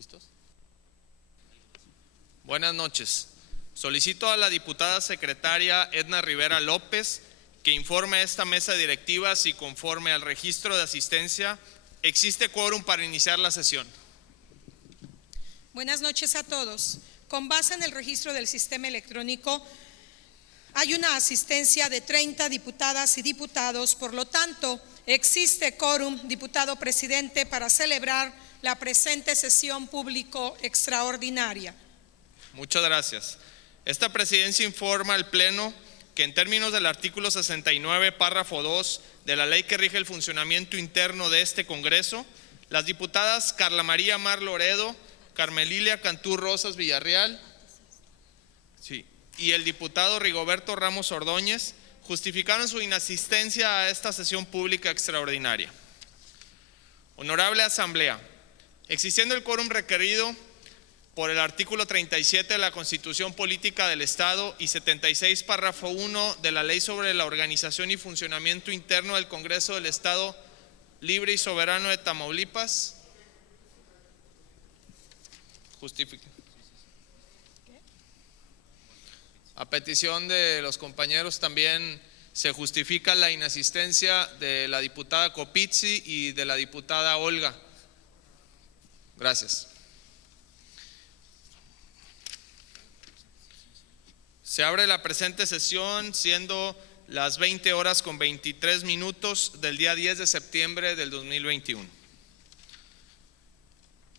¿Listos? Buenas noches. Solicito a la diputada secretaria Edna Rivera López que informe a esta mesa directiva si conforme al registro de asistencia existe quórum para iniciar la sesión. Buenas noches a todos. Con base en el registro del sistema electrónico, hay una asistencia de 30 diputadas y diputados, por lo tanto, existe quórum, diputado presidente, para celebrar la presente sesión público extraordinaria. Muchas gracias. Esta presidencia informa al Pleno que en términos del artículo 69, párrafo 2 de la ley que rige el funcionamiento interno de este Congreso, las diputadas Carla María Mar Loredo, Carmelilia Cantú Rosas Villarreal y el diputado Rigoberto Ramos Ordóñez justificaron su inasistencia a esta sesión pública extraordinaria. Honorable Asamblea, existiendo el quórum requerido por el artículo 37 de la Constitución Política del Estado y 76, párrafo 1 de la Ley sobre la Organización y Funcionamiento Interno del Congreso del Estado Libre y Soberano de Tamaulipas, justifique. A petición de los compañeros también se justifica la inasistencia de la diputada Copizzi y de la diputada Olga. Gracias. Se abre la presente sesión siendo las 20 horas con 23 minutos del día 10 de septiembre del 2021.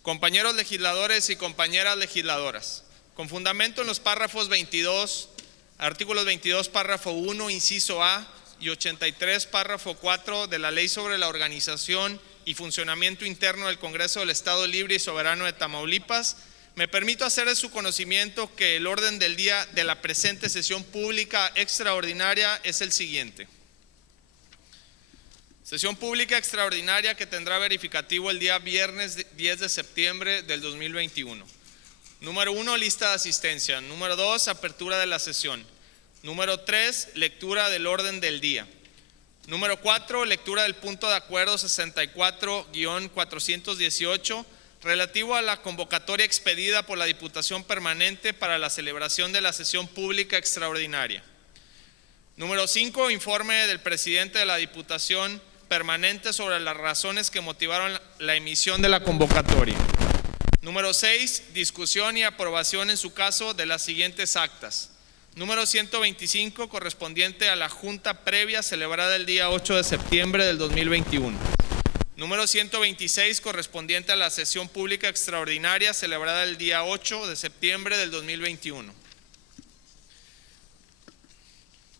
Compañeros legisladores y compañeras legisladoras, con fundamento en los párrafos 22, artículos 22, párrafo 1, inciso A y 83, párrafo 4 de la Ley sobre la Organización y Funcionamiento Interno del Congreso del Estado Libre y Soberano de Tamaulipas, me permito hacer de su conocimiento que el orden del día de la presente sesión pública extraordinaria es el siguiente. Sesión pública extraordinaria que tendrá verificativo el día viernes 10 de septiembre del 2021. Número 1, lista de asistencia. Número 2, apertura de la sesión. Número 3, lectura del orden del día. Número 4, lectura del punto de acuerdo 64-418 relativo a la convocatoria expedida por la Diputación Permanente para la celebración de la sesión pública extraordinaria. Número 5, informe del presidente de la Diputación Permanente sobre las razones que motivaron la emisión de la convocatoria. Número 6, discusión y aprobación en su caso de las siguientes actas. Número 125, correspondiente a la junta previa celebrada el día 8 de septiembre del 2021. Número 126, correspondiente a la sesión pública extraordinaria celebrada el día 8 de septiembre del 2021.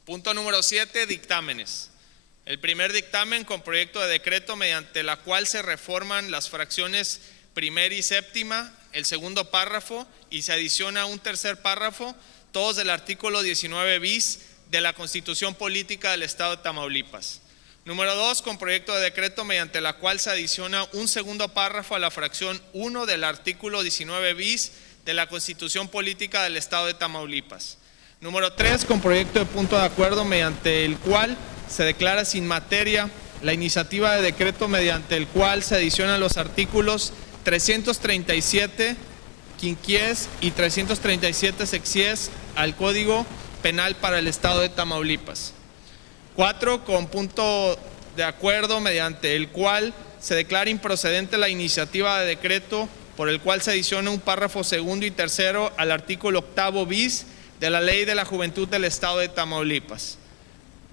Punto número 7, dictámenes. El primer dictamen con proyecto de decreto mediante la cual se reforman las fracciones primera y séptima, el segundo párrafo y se adiciona un tercer párrafo, todos del artículo 19 bis de la Constitución Política del Estado de Tamaulipas. Número 2, con proyecto de decreto mediante la cual se adiciona un segundo párrafo a la fracción 1 del artículo 19 bis de la Constitución Política del Estado de Tamaulipas. Número 3, con proyecto de punto de acuerdo mediante el cual se declara sin materia la iniciativa de decreto mediante el cual se adicionan los artículos 337 quinquies y 337 sexies al Código Penal para el Estado de Tamaulipas. 4, con punto de acuerdo mediante el cual se declara improcedente la iniciativa de decreto por el cual se adiciona un párrafo segundo y tercero al artículo 8 bis de la Ley de la Juventud del Estado de Tamaulipas.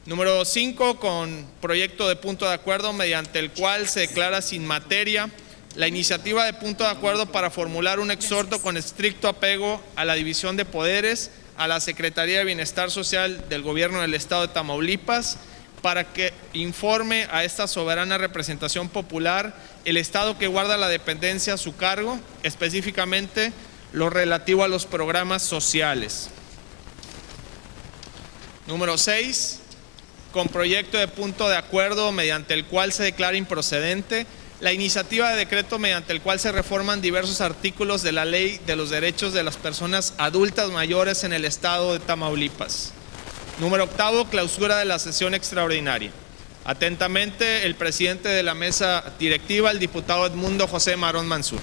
Número 5, con proyecto de punto de acuerdo mediante el cual se declara sin materia la iniciativa de punto de acuerdo para formular un exhorto con estricto apego a la división de poderes a la Secretaría de Bienestar Social del Gobierno del Estado de Tamaulipas para que informe a esta soberana representación popular el Estado que guarda la dependencia a su cargo, específicamente lo relativo a los programas sociales. Número 6, con proyecto de punto de acuerdo mediante el cual se declara improcedente la iniciativa de decreto mediante el cual se reforman diversos artículos de la Ley de los Derechos de las Personas Adultas Mayores en el Estado de Tamaulipas. Número 8, clausura de la sesión extraordinaria. Atentamente, el presidente de la mesa directiva, el diputado Edmundo José Marón Mansur.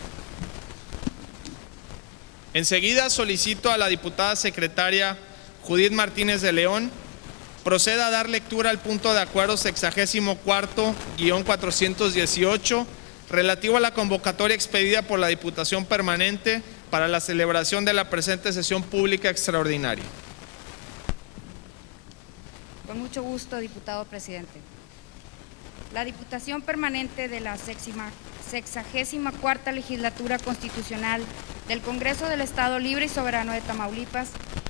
Enseguida solicito a la diputada secretaria Judith Martínez de León proceda a dar lectura al punto de acuerdo 64-418 relativo a la convocatoria expedida por la Diputación Permanente para la celebración de la presente sesión pública extraordinaria. Con mucho gusto, diputado presidente. La Diputación Permanente de la 64ª Legislatura Constitucional del Congreso del Estado Libre y Soberano de Tamaulipas,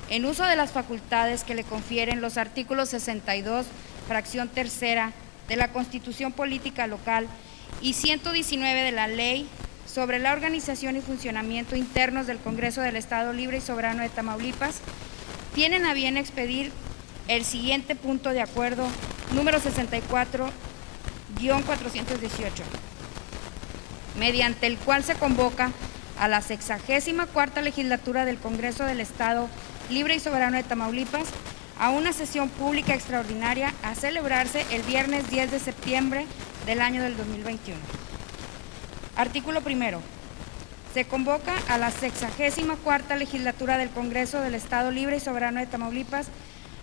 en uso de las facultades que le confieren los artículos 62, fracción tercera de la Constitución Política Local y 119 de la Ley sobre la organización y funcionamiento internos del Congreso del Estado Libre y Soberano de Tamaulipas, tienen a bien expedir el siguiente punto de acuerdo número 64-418, mediante el cual se convoca a la 64ª Legislatura del Congreso del Estado Libre y Soberano de Tamaulipas a una sesión pública extraordinaria a celebrarse el viernes 10 de septiembre del año del 2021. Artículo primero. Se convoca a la 64ª Legislatura del Congreso del Estado Libre y Soberano de Tamaulipas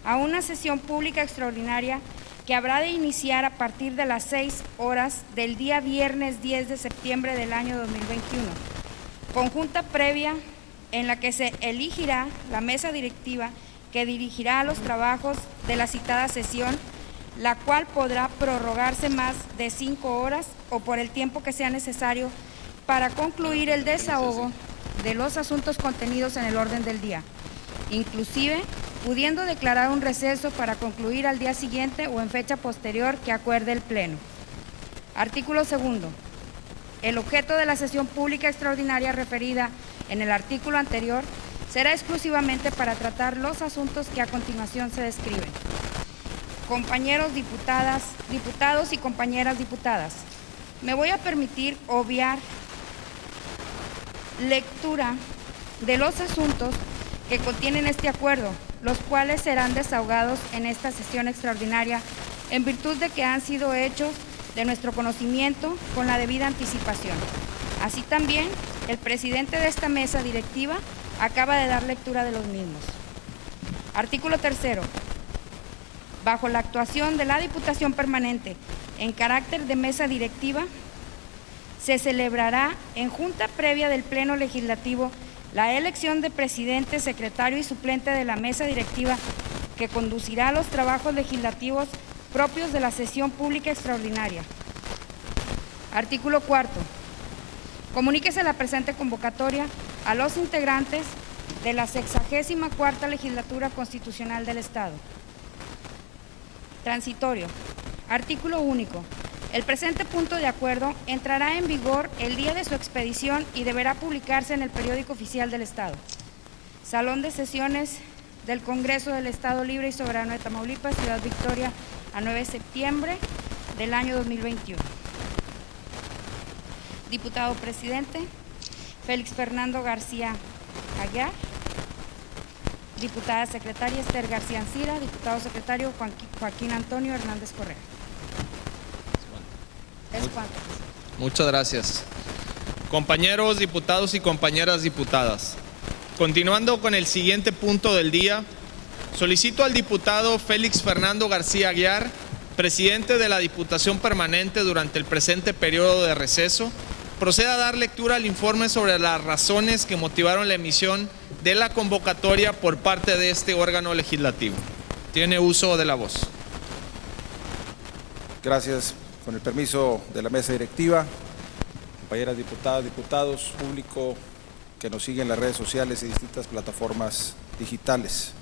a una sesión pública extraordinaria que habrá de iniciar a partir de las 6 horas del día viernes 10 de septiembre del año 2021, conjunta previa en la que se elegirá la mesa directiva que dirigirá los trabajos de la citada sesión, la cual podrá prorrogarse más de 5 horas o por el tiempo que sea necesario para concluir el desahogo de los asuntos contenidos en el orden del día, inclusive pudiendo declarar un receso para concluir al día siguiente o en fecha posterior que acuerde el Pleno. Artículo segundo. El objeto de la sesión pública extraordinaria referida en el artículo anterior será exclusivamente para tratar los asuntos que a continuación se describen. Compañeros diputados y compañeras diputadas, me voy a permitir obviar lectura de los asuntos que contienen este acuerdo, los cuales serán desahogados en esta sesión extraordinaria en virtud de que han sido hechos de nuestro conocimiento con la debida anticipación. Así también, el presidente de esta mesa directiva acaba de dar lectura de los mismos. Artículo tercero. Bajo la actuación de la Diputación Permanente en carácter de mesa directiva, se celebrará en junta previa del Pleno Legislativo la elección de presidente, secretario y suplente de la mesa directiva que conducirá los trabajos legislativos propios de la sesión pública extraordinaria. Artículo cuarto. Comuníquese la presente convocatoria a los integrantes de la 64ª Legislatura Constitucional del Estado. Transitorio. Artículo único. El presente punto de acuerdo entrará en vigor el día de su expedición y deberá publicarse en el Periódico Oficial del Estado. Salón de sesiones del Congreso del Estado Libre y Soberano de Tamaulipas, Ciudad Victoria, a 9 de septiembre del año 2021. Diputado presidente, Félix Fernando García Aguiar. Diputada secretaria, Esther García Ancira. Diputado secretario, Joaquín Antonio Hernández Correa. Es cuanto. Muchas gracias. Compañeros diputados y compañeras diputadas, continuando con el siguiente punto del día, solicito al diputado Félix Fernando García Aguiar, presidente de la Diputación Permanente durante el presente periodo de receso, proceda a dar lectura al informe sobre las razones que motivaron la emisión de la convocatoria por parte de este órgano legislativo. Tiene uso de la voz. Gracias. Con el permiso de la mesa directiva, compañeras diputadas, diputados, público que nos sigue en las redes sociales y distintas plataformas digitales.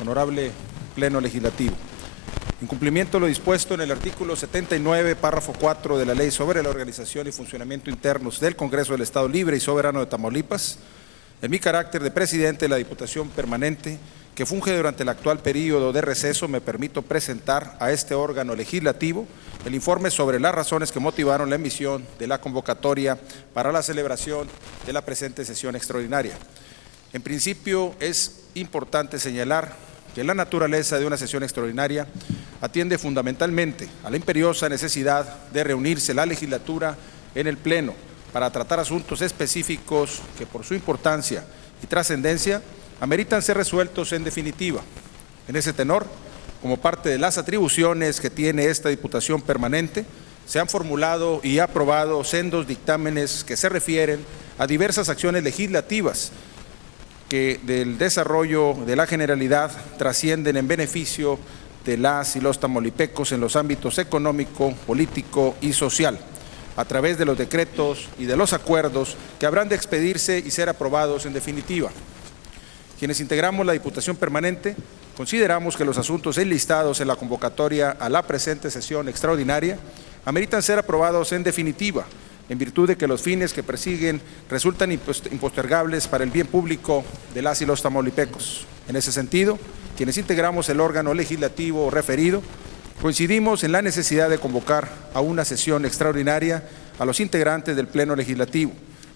Honorable Pleno Legislativo, en cumplimiento de lo dispuesto en el artículo 79, párrafo 4 de la Ley sobre la Organización y Funcionamiento Internos del Congreso del Estado Libre y Soberano de Tamaulipas, en mi carácter de presidente de la Diputación Permanente, que funge durante el actual período de receso, me permito presentar a este órgano legislativo el informe sobre las razones que motivaron la emisión de la convocatoria para la celebración de la presente sesión extraordinaria. En principio, es importante señalar que la naturaleza de una sesión extraordinaria atiende fundamentalmente a la imperiosa necesidad de reunirse la legislatura en el Pleno para tratar asuntos específicos que por su importancia y trascendencia ameritan ser resueltos en definitiva. En ese tenor, como parte de las atribuciones que tiene esta Diputación Permanente, se han formulado y aprobado sendos dictámenes que se refieren a diversas acciones legislativas que del desarrollo de la generalidad trascienden en beneficio de las y los tamaulipecos en los ámbitos económico, político y social, a través de los decretos y de los acuerdos que habrán de expedirse y ser aprobados en definitiva. Quienes integramos la Diputación Permanente consideramos que los asuntos enlistados en la convocatoria a la presente sesión extraordinaria ameritan ser aprobados en definitiva, en virtud de que los fines que persiguen resultan impostergables para el bien público de las y los tamaulipecos. En ese sentido, quienes integramos el órgano legislativo referido, coincidimos en la necesidad de convocar a una sesión extraordinaria a los integrantes del Pleno Legislativo,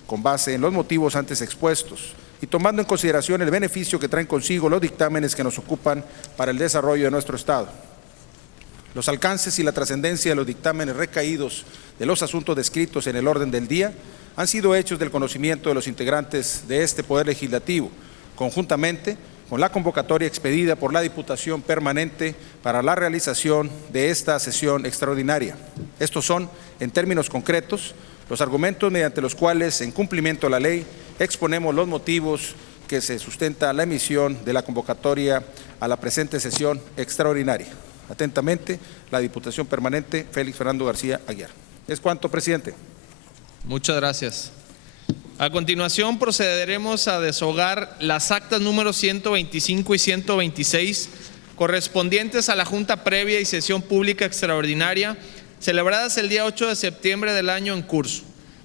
con base en los motivos antes expuestos y tomando en consideración el beneficio que traen consigo los dictámenes que nos ocupan para el desarrollo de nuestro Estado. Los alcances y la trascendencia de los dictámenes recaídos de los asuntos descritos en el orden del día han sido hechos del conocimiento de los integrantes de este Poder Legislativo, conjuntamente con la convocatoria expedida por la Diputación Permanente para la realización de esta sesión extraordinaria. Estos son, en términos concretos, los argumentos mediante los cuales, en cumplimiento de la ley, exponemos los motivos que se sustenta la emisión de la convocatoria a la presente sesión extraordinaria. Atentamente, la Diputación Permanente, Félix Fernando García Aguiar. Es cuanto, presidente. Muchas gracias. A continuación procederemos a deshogar las actas número 125 y 126 correspondientes a la Junta Previa y Sesión Pública Extraordinaria celebradas el día 8 de septiembre del año en curso,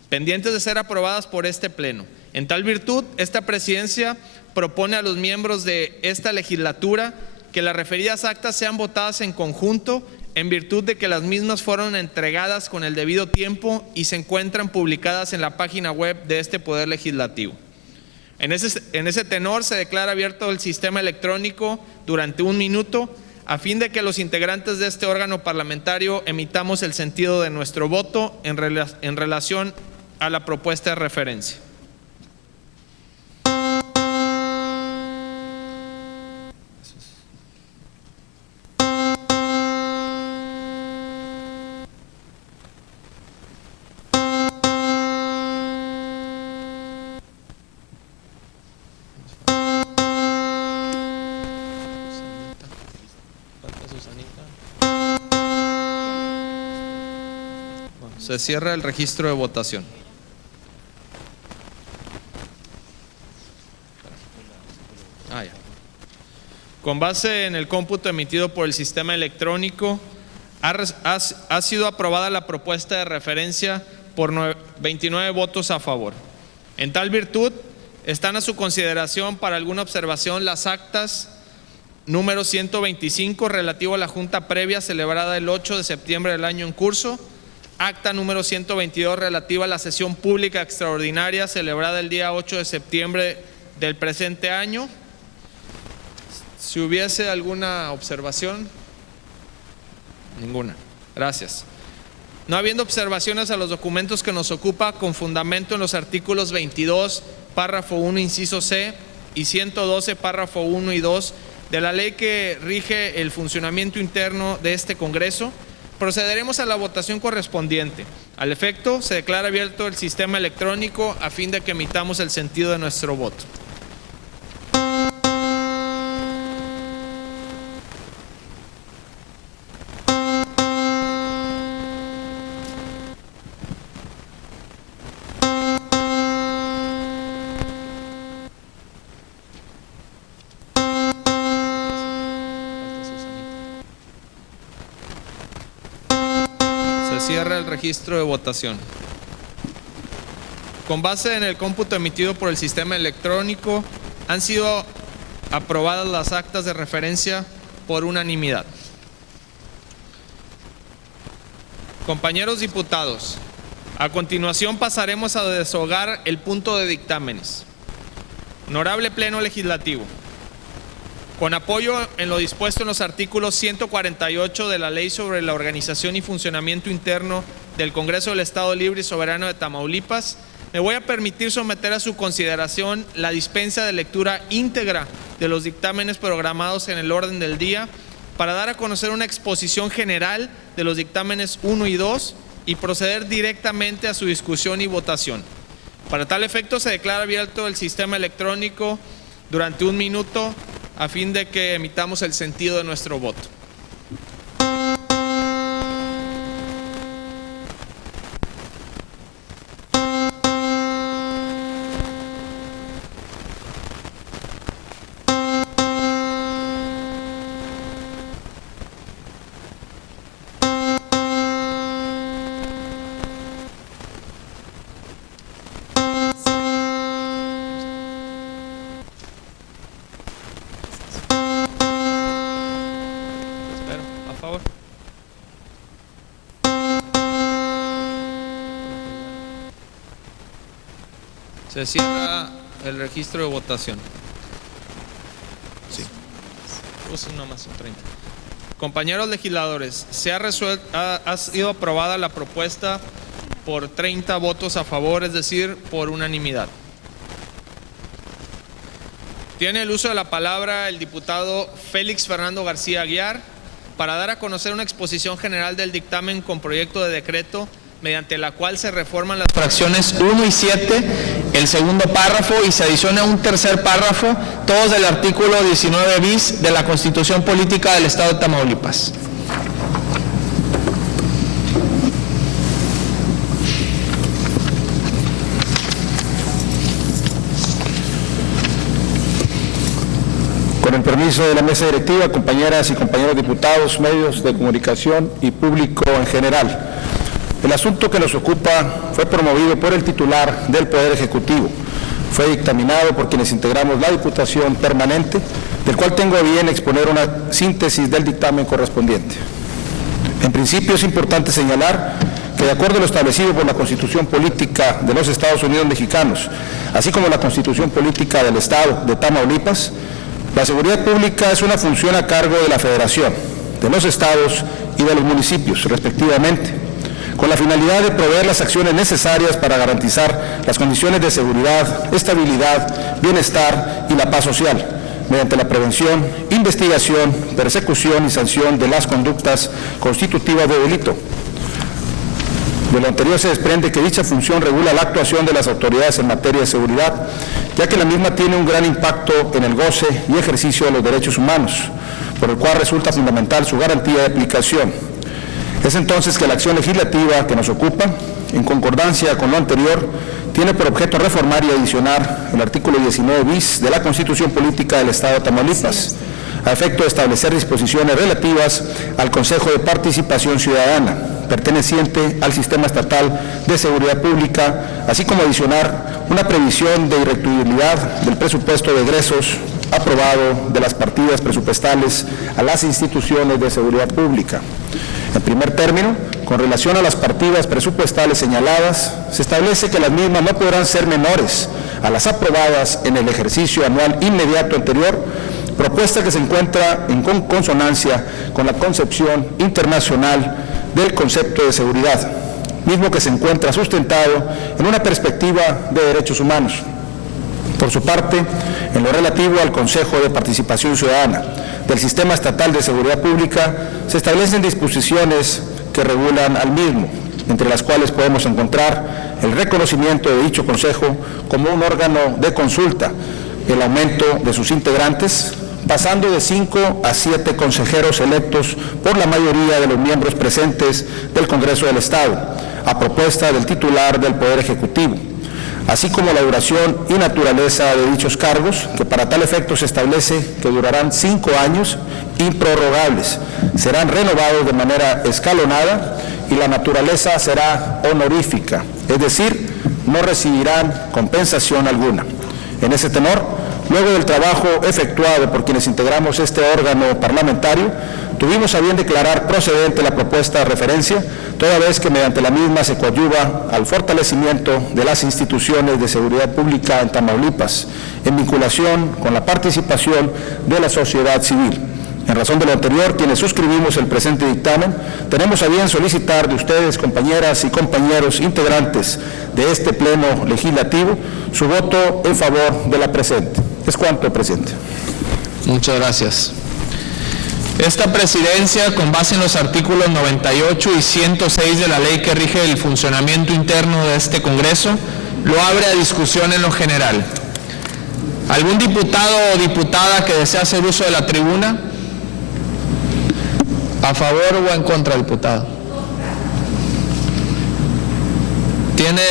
pendientes de ser aprobadas por este Pleno. En tal virtud, esta Presidencia propone a los miembros de esta legislatura que las referidas actas sean votadas en conjunto en virtud de que las mismas fueron entregadas con el debido tiempo y se encuentran publicadas en la página web de este Poder Legislativo. En ese tenor se declara abierto el sistema electrónico durante 1 minuto a fin de que los integrantes de este órgano parlamentario emitamos el sentido de nuestro voto en relación a la propuesta de referencia. Se cierra el registro de votación. Ya. Con base en el cómputo emitido por el sistema electrónico, ha sido aprobada la propuesta de referencia por 29 votos a favor. En tal virtud, están a su consideración para alguna observación las actas número 125 relativo a la Junta Previa celebrada el 8 de septiembre del año en curso, acta número 122 relativa a la sesión pública extraordinaria celebrada el día 8 de septiembre del presente año. Si hubiese alguna observación, ninguna. Gracias. No habiendo observaciones a los documentos que nos ocupa, con fundamento en los artículos 22, párrafo 1, inciso C, y 112, párrafo 1 y 2 de la ley que rige el funcionamiento interno de este Congreso, procederemos a la votación correspondiente. Al efecto, se declara abierto el sistema electrónico a fin de que emitamos el sentido de nuestro voto. Cierra el registro de votación. Con base en el cómputo emitido por el sistema electrónico, han sido aprobadas las actas de referencia por unanimidad. Compañeros diputados, a continuación pasaremos a deshogar el punto de dictámenes. Honorable Pleno Legislativo, Con apoyo en lo dispuesto en los artículos 148 de la Ley sobre la Organización y Funcionamiento Interno del Congreso del Estado Libre y Soberano de Tamaulipas, me voy a permitir someter a su consideración la dispensa de lectura íntegra de los dictámenes programados en el orden del día para dar a conocer una exposición general de los dictámenes 1 y 2 y proceder directamente a su discusión y votación. Para tal efecto se declara abierto el sistema electrónico durante 1 minuto a fin de que emitamos el sentido de nuestro voto. Se cierra el registro de votación. Sí. Una más, 30. Compañeros legisladores, ha sido aprobada la propuesta por 30 votos a favor, es decir, por unanimidad. Tiene el uso de la palabra el diputado Félix Fernando García Aguiar para dar a conocer una exposición general del dictamen con proyecto de decreto mediante la cual se reforman las fracciones 1 y 7, el segundo párrafo y se adiciona un tercer párrafo, todos del artículo 19 bis de la Constitución Política del Estado de Tamaulipas. Con el permiso de la mesa directiva, compañeras y compañeros diputados, medios de comunicación y público en general. El asunto que nos ocupa fue promovido por el titular del Poder Ejecutivo. Fue dictaminado por quienes integramos la Diputación Permanente, del cual tengo a bien exponer una síntesis del dictamen correspondiente. En principio es importante señalar que de acuerdo a lo establecido por la Constitución Política de los Estados Unidos Mexicanos, así como la Constitución Política del Estado de Tamaulipas, la seguridad pública es una función a cargo de la Federación, de los estados y de los municipios, respectivamente, con la finalidad de proveer las acciones necesarias para garantizar las condiciones de seguridad, estabilidad, bienestar y la paz social, mediante la prevención, investigación, persecución y sanción de las conductas constitutivas de delito. De lo anterior se desprende que dicha función regula la actuación de las autoridades en materia de seguridad, ya que la misma tiene un gran impacto en el goce y ejercicio de los derechos humanos, por el cual resulta fundamental su garantía de aplicación. Es entonces que la acción legislativa que nos ocupa, en concordancia con lo anterior, tiene por objeto reformar y adicionar el artículo 19 bis de la Constitución Política del Estado de Tamaulipas, a efecto de establecer disposiciones relativas al Consejo de Participación Ciudadana, perteneciente al Sistema Estatal de Seguridad Pública, así como adicionar una previsión de irrecutibilidad del presupuesto de egresos aprobado de las partidas presupuestales a las instituciones de seguridad pública. En primer término, con relación a las partidas presupuestales señaladas, se establece que las mismas no podrán ser menores a las aprobadas en el ejercicio anual inmediato anterior, propuesta que se encuentra en consonancia con la concepción internacional del concepto de seguridad, mismo que se encuentra sustentado en una perspectiva de derechos humanos. Por su parte, en lo relativo al Consejo de Participación Ciudadana del Sistema Estatal de Seguridad Pública, se establecen disposiciones que regulan al mismo, entre las cuales podemos encontrar el reconocimiento de dicho Consejo como un órgano de consulta, el aumento de sus integrantes, pasando de 5 a 7 consejeros electos por la mayoría de los miembros presentes del Congreso del Estado, a propuesta del titular del Poder Ejecutivo, así como la duración y naturaleza de dichos cargos, que para tal efecto se establece que durarán 5 años improrrogables, serán renovados de manera escalonada y la naturaleza será honorífica, es decir, no recibirán compensación alguna. En ese tenor, luego del trabajo efectuado por quienes integramos este órgano parlamentario, tuvimos a bien declarar procedente la propuesta de referencia, toda vez que mediante la misma se coadyuva al fortalecimiento de las instituciones de seguridad pública en Tamaulipas, en vinculación con la participación de la sociedad civil. En razón de lo anterior, quienes suscribimos el presente dictamen, tenemos a bien solicitar de ustedes, compañeras y compañeros integrantes de este Pleno Legislativo, su voto en favor de la presente. Es cuanto, presidente. Muchas gracias. Esta presidencia, con base en los artículos 98 y 106 de la ley que rige el funcionamiento interno de este Congreso, lo abre a discusión en lo general. ¿Algún diputado o diputada que desea hacer uso de la tribuna? ¿A favor o en contra, diputado? Tiene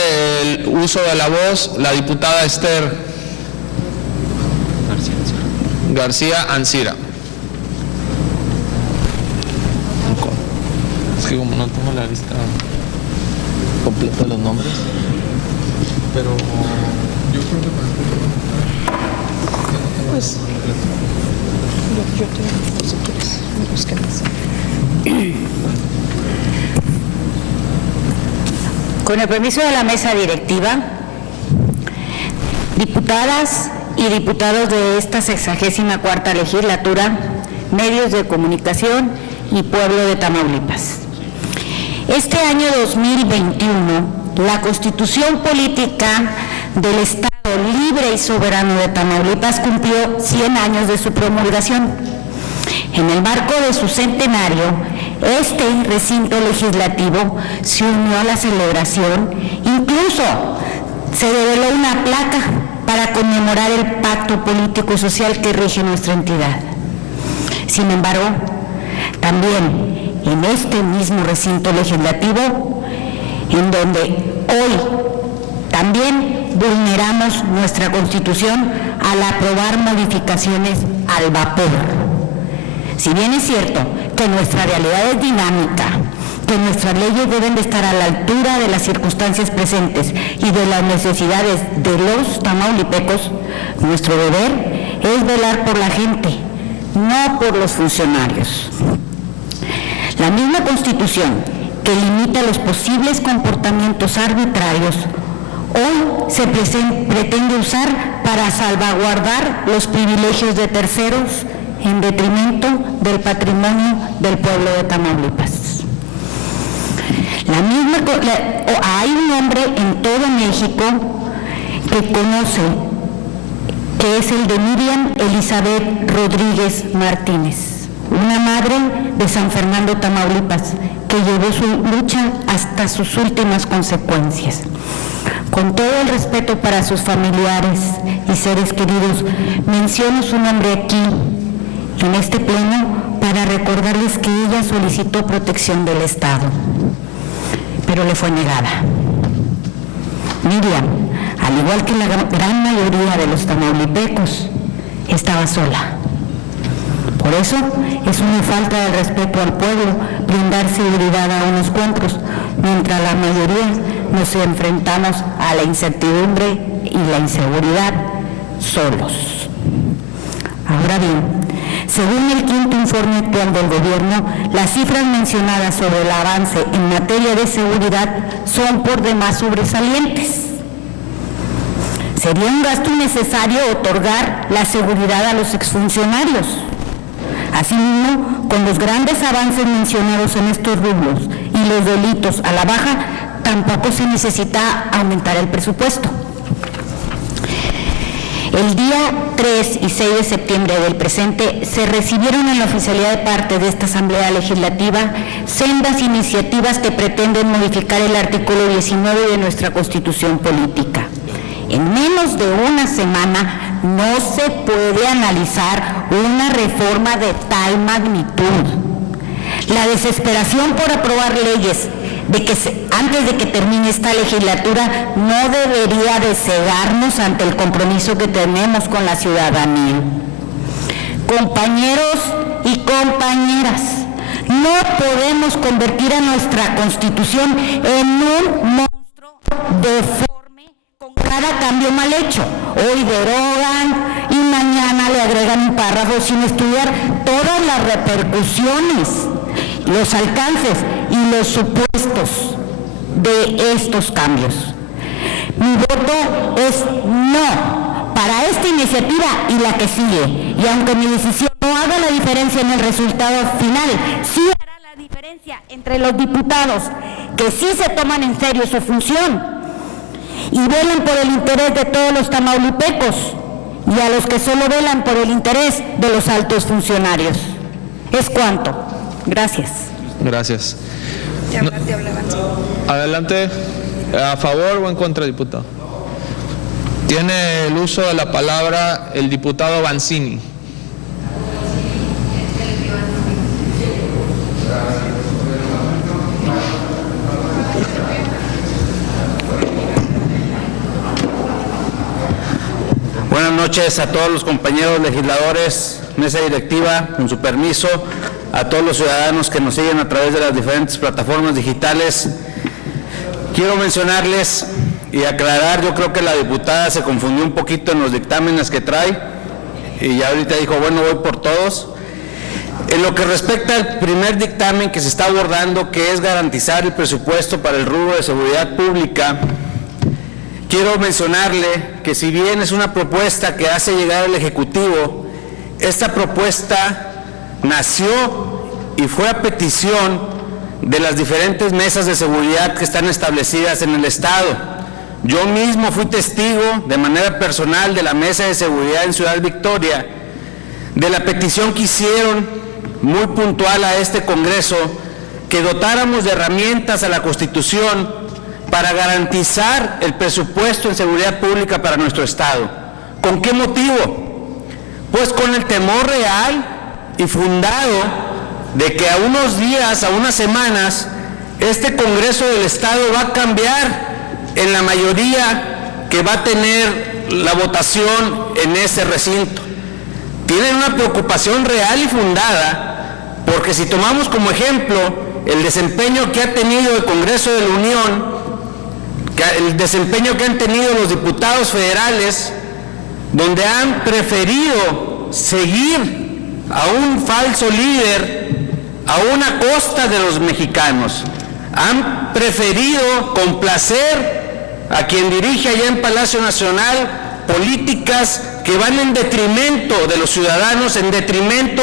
el uso de la voz la diputada Esther García Ancira. Es que como no tengo la lista completa de los nombres, pero yo creo que pues yo tengo, si quieres, me buscan más. Con el permiso de la mesa directiva, diputadas y diputados de esta 64ª legislatura, medios de comunicación y pueblo de Tamaulipas. Este año 2021, la Constitución Política del Estado Libre y Soberano de Tamaulipas cumplió 100 años de su promulgación. En el marco de su centenario, este recinto legislativo se unió a la celebración, incluso se develó una placa para conmemorar el pacto político y social que rige nuestra entidad. Sin embargo, también en este mismo recinto legislativo, en donde hoy también vulneramos nuestra Constitución al aprobar modificaciones al vapor. Si bien es cierto que nuestra realidad es dinámica, que nuestras leyes deben de estar a la altura de las circunstancias presentes y de las necesidades de los tamaulipecos, nuestro deber es velar por la gente, no por los funcionarios. La misma Constitución que limita los posibles comportamientos arbitrarios, hoy se pretende usar para salvaguardar los privilegios de terceros en detrimento del patrimonio del pueblo de Tamaulipas. Hay un hombre en todo México que conoce, que es el de Miriam Elizabeth Rodríguez Martínez, una madre de San Fernando, Tamaulipas, que llevó su lucha hasta sus últimas consecuencias. Con todo el respeto para sus familiares y seres queridos, menciono su nombre aquí, en este pleno, para recordarles que ella solicitó protección del Estado, pero le fue negada. Miriam, al igual que la gran mayoría de los tamaulipecos, estaba sola. Por eso es una falta de respeto al pueblo brindar seguridad a unos cuantos, mientras la mayoría nos enfrentamos a la incertidumbre y la inseguridad solos. Ahora bien, según el quinto informe actual del gobierno, las cifras mencionadas sobre el avance en materia de seguridad son por demás sobresalientes. Sería un gasto innecesario otorgar la seguridad a los exfuncionarios. Asimismo, con los grandes avances mencionados en estos rubros y los delitos a la baja, tampoco se necesita aumentar el presupuesto. El día 3 y 6 de septiembre del presente se recibieron en la oficialidad de parte de esta Asamblea Legislativa sendas iniciativas que pretenden modificar el artículo 19 de nuestra Constitución Política. En menos de una semana no se puede analizar una reforma de tal magnitud. La desesperación por aprobar leyes antes de que termine esta legislatura no debería de cegarnos ante el compromiso que tenemos con la ciudadanía. Compañeros y compañeras, no podemos convertir a nuestra Constitución en un monstruo deforme con cada cambio mal hecho. Hoy derogan y mañana encima le agregan un párrafo sin estudiar todas las repercusiones, los alcances y los supuestos de estos cambios. Mi voto es no para esta iniciativa y la que sigue. Y aunque mi decisión no haga la diferencia en el resultado final, sí hará la diferencia entre los diputados que sí se toman en serio su función y velan por el interés de todos los tamaulipecos, y a los que solo velan por el interés de los altos funcionarios. Es cuanto. Gracias. Gracias. Adelante. ¿A favor o en contra, diputado? Tiene el uso de la palabra el diputado Vanzini. Buenas noches a todos los compañeros legisladores, mesa directiva, con su permiso, a todos los ciudadanos que nos siguen a través de las diferentes plataformas digitales. Quiero mencionarles y aclarar, yo creo que la diputada se confundió un poquito en los dictámenes que trae y ya ahorita dijo, bueno, voy por todos. En lo que respecta al primer dictamen que se está abordando, que es garantizar el presupuesto para el rubro de seguridad pública, quiero mencionarle que si bien es una propuesta que hace llegar al Ejecutivo, esta propuesta nació y fue a petición de las diferentes mesas de seguridad que están establecidas en el Estado. Yo mismo fui testigo de manera personal de la mesa de seguridad en Ciudad Victoria, de la petición que hicieron muy puntual a este Congreso, que dotáramos de herramientas a la Constitución para garantizar el presupuesto en seguridad pública para nuestro Estado. ¿Con qué motivo? Pues con el temor real y fundado de que a unos días, a unas semanas, este Congreso del Estado va a cambiar en la mayoría que va a tener la votación en ese recinto. Tienen una preocupación real y fundada, porque si tomamos como ejemplo el desempeño que ha tenido el Congreso de la Unión, el desempeño que han tenido los diputados federales, donde han preferido seguir a un falso líder a una costa de los mexicanos, han preferido complacer a quien dirige allá en Palacio Nacional políticas que van en detrimento de los ciudadanos, en detrimento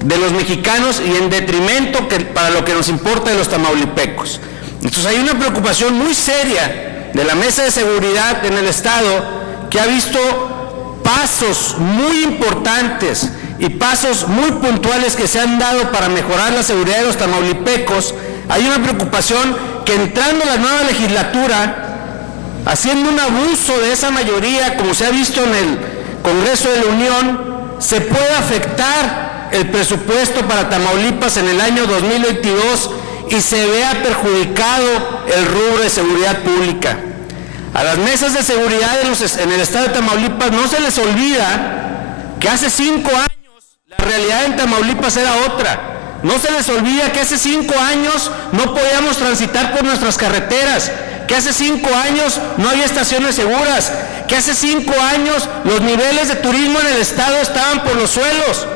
de los mexicanos y en detrimento para lo que nos importa de los tamaulipecos. Entonces hay una preocupación muy seria de la Mesa de Seguridad en el Estado, que ha visto pasos muy importantes y pasos muy puntuales que se han dado para mejorar la seguridad de los tamaulipecos. Hay una preocupación que entrando la nueva legislatura, haciendo un abuso de esa mayoría, como se ha visto en el Congreso de la Unión, se puede afectar el presupuesto para Tamaulipas en el año 2022 y se vea perjudicado el rubro de seguridad pública. A las mesas de seguridad en el estado de Tamaulipas no se les olvida que hace 5 años la realidad en Tamaulipas era otra. No se les olvida que hace 5 años no podíamos transitar por nuestras carreteras, que hace 5 años no había estaciones seguras, que hace 5 años los niveles de turismo en el estado estaban por los suelos.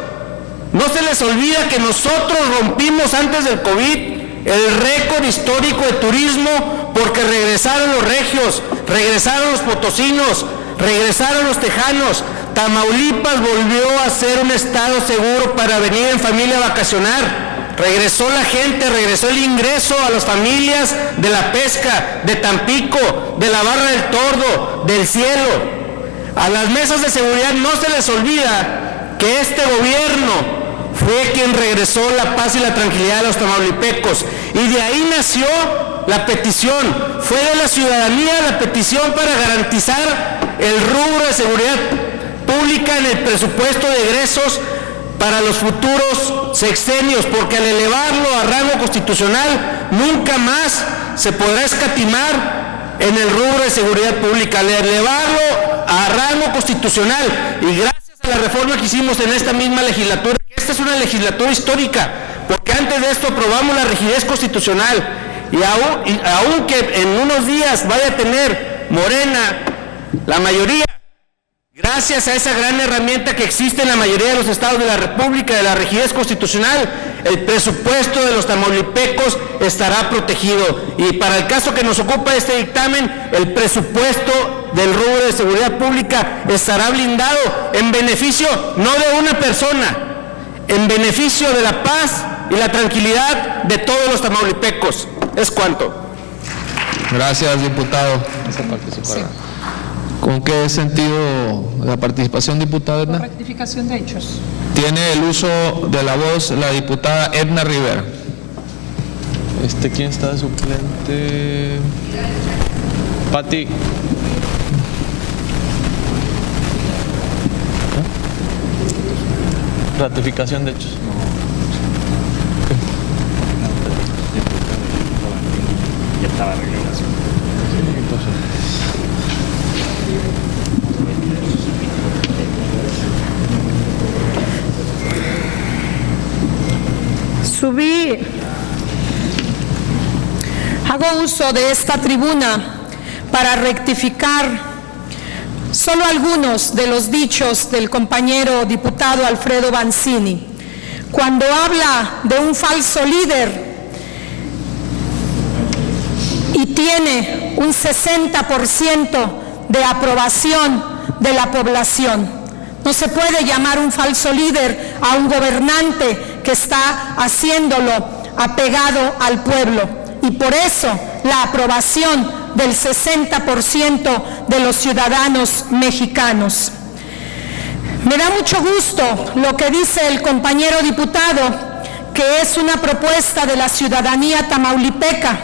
No se les olvida que nosotros rompimos antes del COVID el récord histórico de turismo, porque regresaron los regios, regresaron los potosinos, regresaron los tejanos. Tamaulipas volvió a ser un estado seguro para venir en familia a vacacionar. Regresó la gente, regresó el ingreso a las familias de La Pesca, de Tampico, de la Barra del Tordo, del Cielo. A las mesas de seguridad no se les olvida que este gobierno fue quien regresó la paz y la tranquilidad a los tamaulipecos, y de ahí nació la petición. Fue de la ciudadanía la petición para garantizar el rubro de seguridad pública en el presupuesto de egresos para los futuros sexenios, porque al elevarlo a rango constitucional nunca más se podrá escatimar en el rubro de seguridad pública. Al elevarlo a rango constitucional, y gracias a la reforma que hicimos en esta misma legislatura, esta es una legislatura histórica, porque antes de esto aprobamos la rigidez constitucional, y aunque en unos días vaya a tener Morena la mayoría, gracias gracias a esa gran herramienta que existe en la mayoría de los estados de la República, de la rigidez constitucional, el presupuesto de los tamaulipecos estará protegido. Y para el caso que nos ocupa este dictamen, el presupuesto del rubro de seguridad pública estará blindado en beneficio no de una persona, en beneficio de la paz y la tranquilidad de todos los tamaulipecos. Es cuanto. Gracias, diputado. ¿Con qué sentido la participación, diputada Edna? Rectificación de hechos. Tiene el uso de la voz la diputada Edna Rivera. ¿Quién está de suplente? Pati. Ratificación de hechos. Ya estaba la regulación. Hago uso de esta tribuna para rectificar solo algunos de los dichos del compañero diputado Alfredo Banzini. Cuando habla de un falso líder y tiene un 60% de aprobación de la población, no se puede llamar un falso líder a un gobernante que está haciéndolo apegado al pueblo. Y por eso la aprobación del 60% de los ciudadanos mexicanos. Me da mucho gusto lo que dice el compañero diputado, que es una propuesta de la ciudadanía tamaulipeca,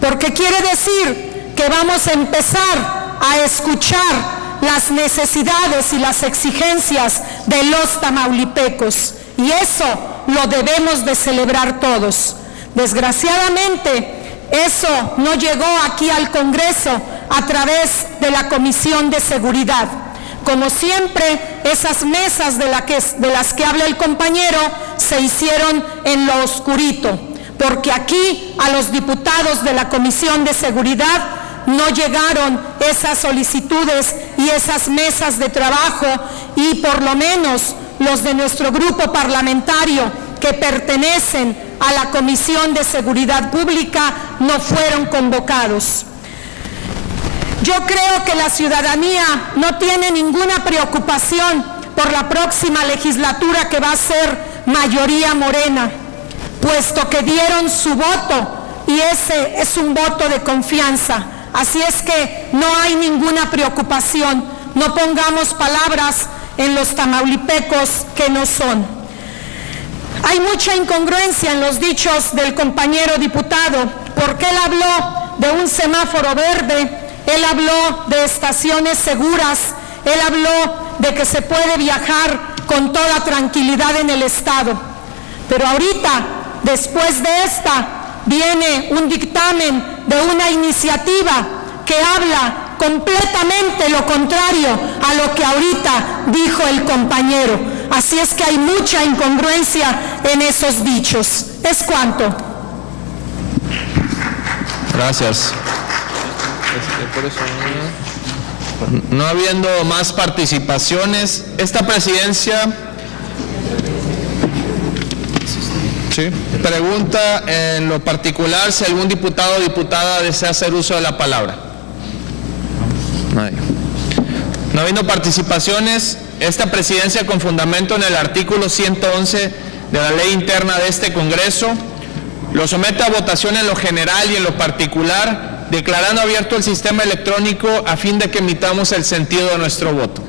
porque quiere decir que vamos a empezar a escuchar las necesidades y las exigencias de los tamaulipecos, y eso lo debemos de celebrar todos. Desgraciadamente, eso no llegó aquí al Congreso a través de la Comisión de Seguridad. Como siempre, esas mesas de las que habla el compañero se hicieron en lo oscurito, porque aquí a los diputados de la Comisión de Seguridad no llegaron esas solicitudes y esas mesas de trabajo, y por lo menos los de nuestro grupo parlamentario que pertenecen a la Comisión de Seguridad Pública no fueron convocados. Yo creo que la ciudadanía no tiene ninguna preocupación por la próxima legislatura, que va a ser mayoría morena, puesto que dieron su voto y ese es un voto de confianza. Así es que no hay ninguna preocupación, no pongamos palabras en los tamaulipecos que no son. Hay mucha incongruencia en los dichos del compañero diputado, porque él habló de un semáforo verde, él habló de estaciones seguras, él habló de que se puede viajar con toda tranquilidad en el Estado. Pero ahorita, después de esta, viene un dictamen de una iniciativa que habla completamente lo contrario a lo que ahorita dijo el compañero. Así es que hay mucha incongruencia en esos dichos. Es cuanto. Gracias. No habiendo más participaciones, esta presidencia pregunta en lo particular si algún diputado o diputada desea hacer uso de la palabra. Nadie. No habiendo participaciones, esta presidencia, con fundamento en el artículo 111 de la ley interna de este Congreso, lo somete a votación en lo general y en lo particular, declarando abierto el sistema electrónico a fin de que emitamos el sentido de nuestro voto.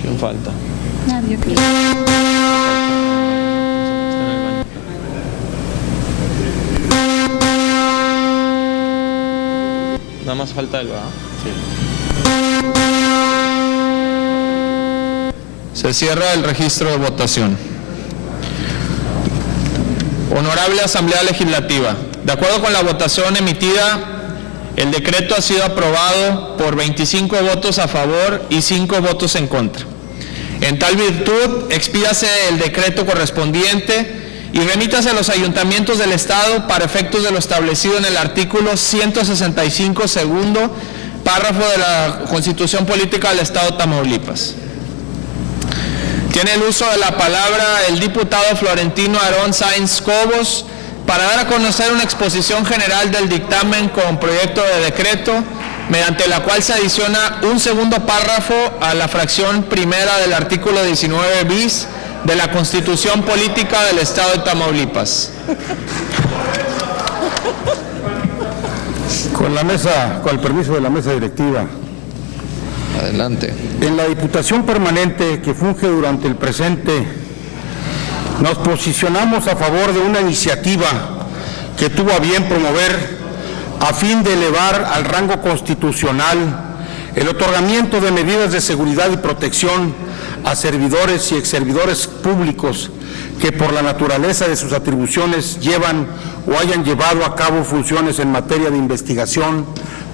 ¿Quién falta? Nadie. Nada más falta el ¿verdad? Sí. Se cierra el registro de votación. Honorable Asamblea Legislativa, de acuerdo con la votación emitida El decreto ha sido aprobado por 25 votos a favor y 5 votos en contra. En tal virtud, expídase el decreto correspondiente y remítase a los ayuntamientos del Estado para efectos de lo establecido en el artículo 165, segundo párrafo de la Constitución Política del Estado de Tamaulipas. Tiene el uso de la palabra el diputado Florentino Aarón Sáenz Cobos para dar a conocer una exposición general del dictamen con proyecto de decreto, mediante la cual se adiciona un segundo párrafo a la fracción primera del artículo 19 bis de la Constitución Política del Estado de Tamaulipas. Con el permiso de la mesa directiva. Adelante. En la Diputación Permanente que funge durante el presente, nos posicionamos a favor de una iniciativa que tuvo a bien promover a fin de elevar al rango constitucional el otorgamiento de medidas de seguridad y protección a servidores y exservidores públicos que por la naturaleza de sus atribuciones llevan o hayan llevado a cabo funciones en materia de investigación,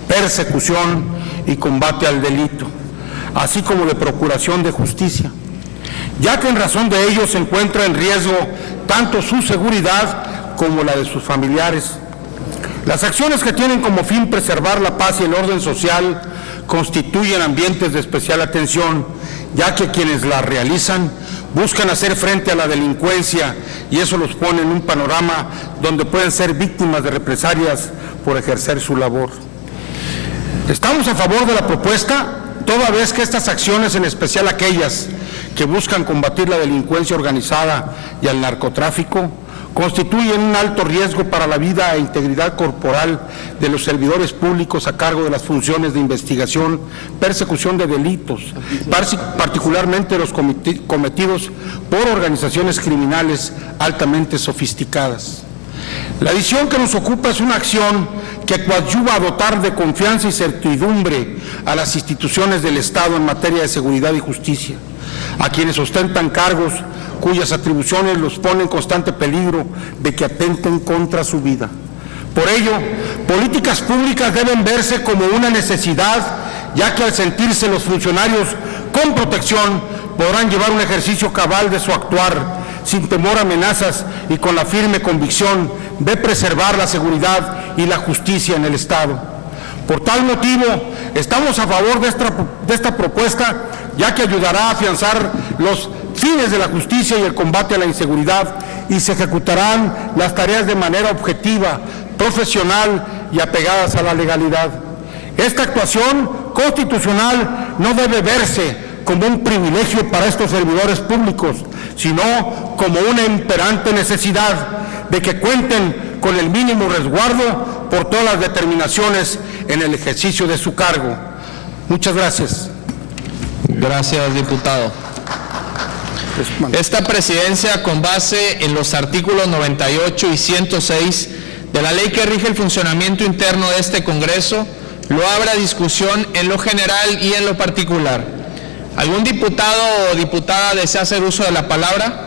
persecución y combate al delito, así como de procuración de justicia, ya que en razón de ello se encuentra en riesgo tanto su seguridad como la de sus familiares. Las acciones que tienen como fin preservar la paz y el orden social constituyen ambientes de especial atención, ya que quienes las realizan buscan hacer frente a la delincuencia y eso los pone en un panorama donde pueden ser víctimas de represalias por ejercer su labor. Estamos a favor de la propuesta, toda vez que estas acciones, en especial aquellas que buscan combatir la delincuencia organizada y el narcotráfico, constituyen un alto riesgo para la vida e integridad corporal de los servidores públicos a cargo de las funciones de investigación, persecución de delitos, particularmente los cometidos por organizaciones criminales altamente sofisticadas. La edición que nos ocupa es una acción que coadyuva a dotar de confianza y certidumbre a las instituciones del Estado en materia de seguridad y justicia, a quienes ostentan cargos cuyas atribuciones los ponen en constante peligro de que atenten contra su vida. Por ello, políticas públicas deben verse como una necesidad, ya que al sentirse los funcionarios con protección podrán llevar un ejercicio cabal de su actuar, sin temor a amenazas y con la firme convicción de preservar la seguridad y la justicia en el Estado. Por tal motivo, estamos a favor de esta propuesta, ya que ayudará a afianzar los fines de la justicia y el combate a la inseguridad y se ejecutarán las tareas de manera objetiva, profesional y apegadas a la legalidad. Esta actuación constitucional no debe verse como un privilegio para estos servidores públicos, sino como una imperante necesidad de que cuenten con el mínimo resguardo por todas las determinaciones en el ejercicio de su cargo. Muchas gracias. Gracias, diputado. Esta presidencia, con base en los artículos 98 y 106 de la ley que rige el funcionamiento interno de este Congreso, lo abre a discusión en lo general y en lo particular. ¿Algún diputado o diputada desea hacer uso de la palabra?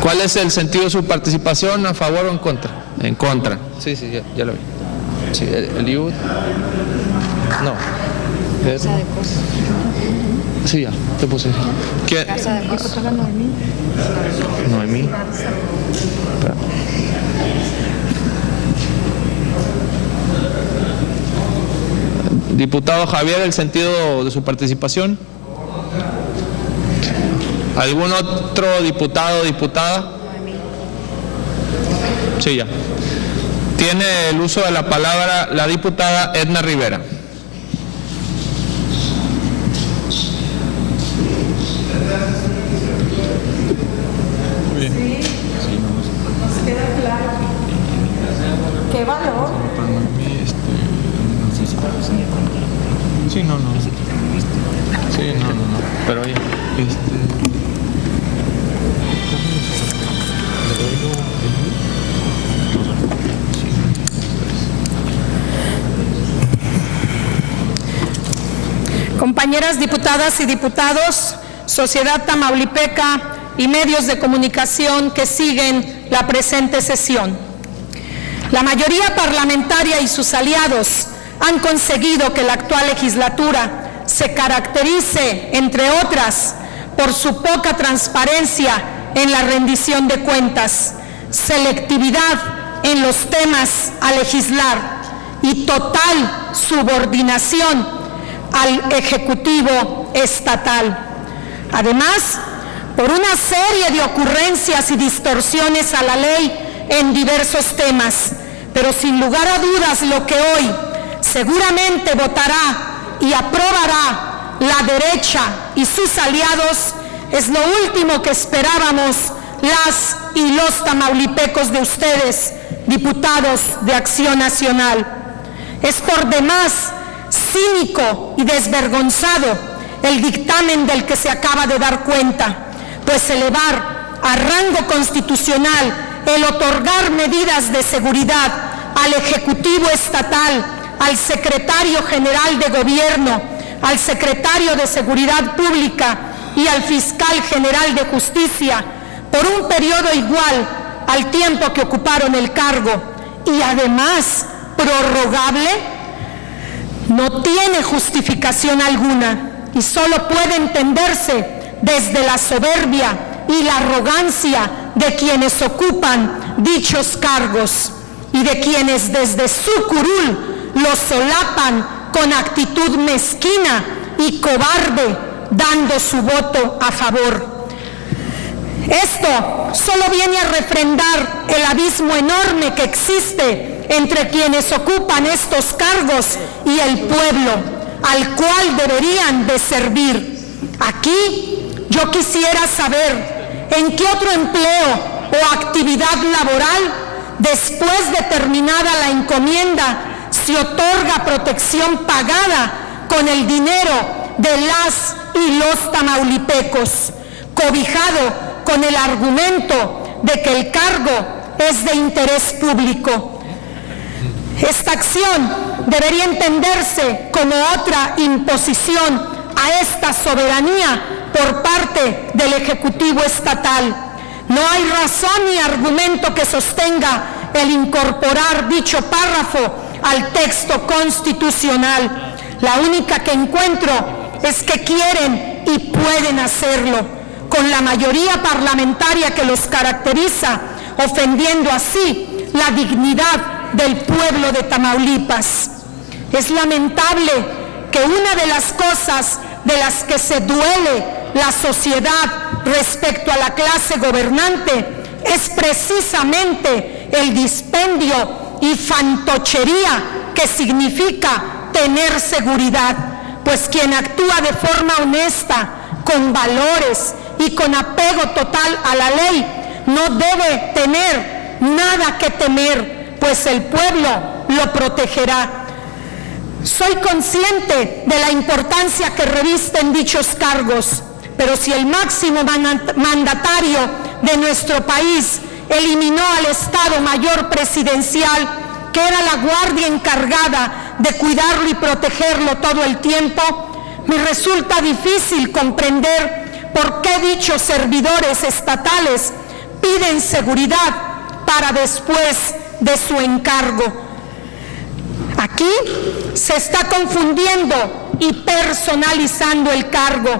¿Cuál es el sentido de su participación? ¿A favor o en contra? En contra. Sí, ya lo vi. Sí, el IUD. No. Sí, ya, te puse. ¿Quién? Noemí. Diputado Javier, ¿el sentido de su participación? ¿Algún otro diputado o diputada? Sí, ya. Tiene el uso de la palabra la diputada Edna Rivera. ¿Qué valor? Sí, no. Sí, no. Pero oye, Compañeras diputadas y diputados, sociedad tamaulipeca y medios de comunicación que siguen la presente sesión. La mayoría parlamentaria y sus aliados han conseguido que la actual legislatura se caracterice, entre otras, por su poca transparencia en la rendición de cuentas, selectividad en los temas a legislar y total subordinación al Ejecutivo estatal. Además, por una serie de ocurrencias y distorsiones a la ley en diversos temas, pero sin lugar a dudas lo que hoy seguramente votará y aprobará la derecha y sus aliados es lo último que esperábamos las y los tamaulipecos de ustedes, diputados de Acción Nacional. Es por demás cínico y desvergonzado el dictamen del que se acaba de dar cuenta, pues elevar a rango constitucional el otorgar medidas de seguridad al Ejecutivo Estatal, al Secretario General de Gobierno, al Secretario de Seguridad Pública y al Fiscal General de Justicia por un periodo igual al tiempo que ocuparon el cargo y además prorrogable, no tiene justificación alguna y solo puede entenderse desde la soberbia y la arrogancia de quienes ocupan dichos cargos y de quienes desde su curul los solapan con actitud mezquina y cobarde, dando su voto a favor. Esto solo viene a refrendar el abismo enorme que existe entre quienes ocupan estos cargos y el pueblo, al cual deberían de servir. Aquí yo quisiera saber en qué otro empleo o actividad laboral, después de terminada la encomienda, se otorga protección pagada con el dinero de las y los tamaulipecos, cobijado con el argumento de que el cargo es de interés público. Esta acción debería entenderse como otra imposición a esta soberanía por parte del Ejecutivo Estatal. No hay razón ni argumento que sostenga el incorporar dicho párrafo al texto constitucional. La única que encuentro es que quieren y pueden hacerlo, con la mayoría parlamentaria que los caracteriza, ofendiendo así la dignidad del pueblo de Tamaulipas. Es lamentable que una de las cosas de las que se duele la sociedad respecto a la clase gobernante es precisamente el dispendio y fantochería que significa tener seguridad, pues quien actúa de forma honesta, con valores y con apego total a la ley, no debe tener nada que temer, pues el pueblo lo protegerá. Soy consciente de la importancia que revisten dichos cargos, pero si el máximo mandatario de nuestro país eliminó al Estado Mayor Presidencial, que era la guardia encargada de cuidarlo y protegerlo todo el tiempo, me resulta difícil comprender por qué dichos servidores estatales piden seguridad para después de su encargo. Aquí se está confundiendo y personalizando el cargo,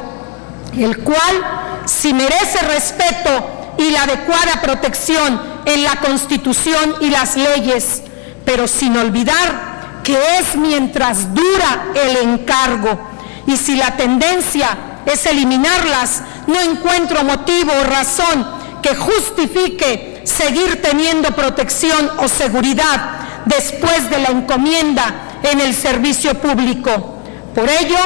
el cual, si merece respeto y la adecuada protección en la Constitución y las leyes, pero sin olvidar que es mientras dura el encargo, y si la tendencia es eliminarlas, no encuentro motivo o razón que justifique seguir teniendo protección o seguridad después de la encomienda en el servicio público. Por ello,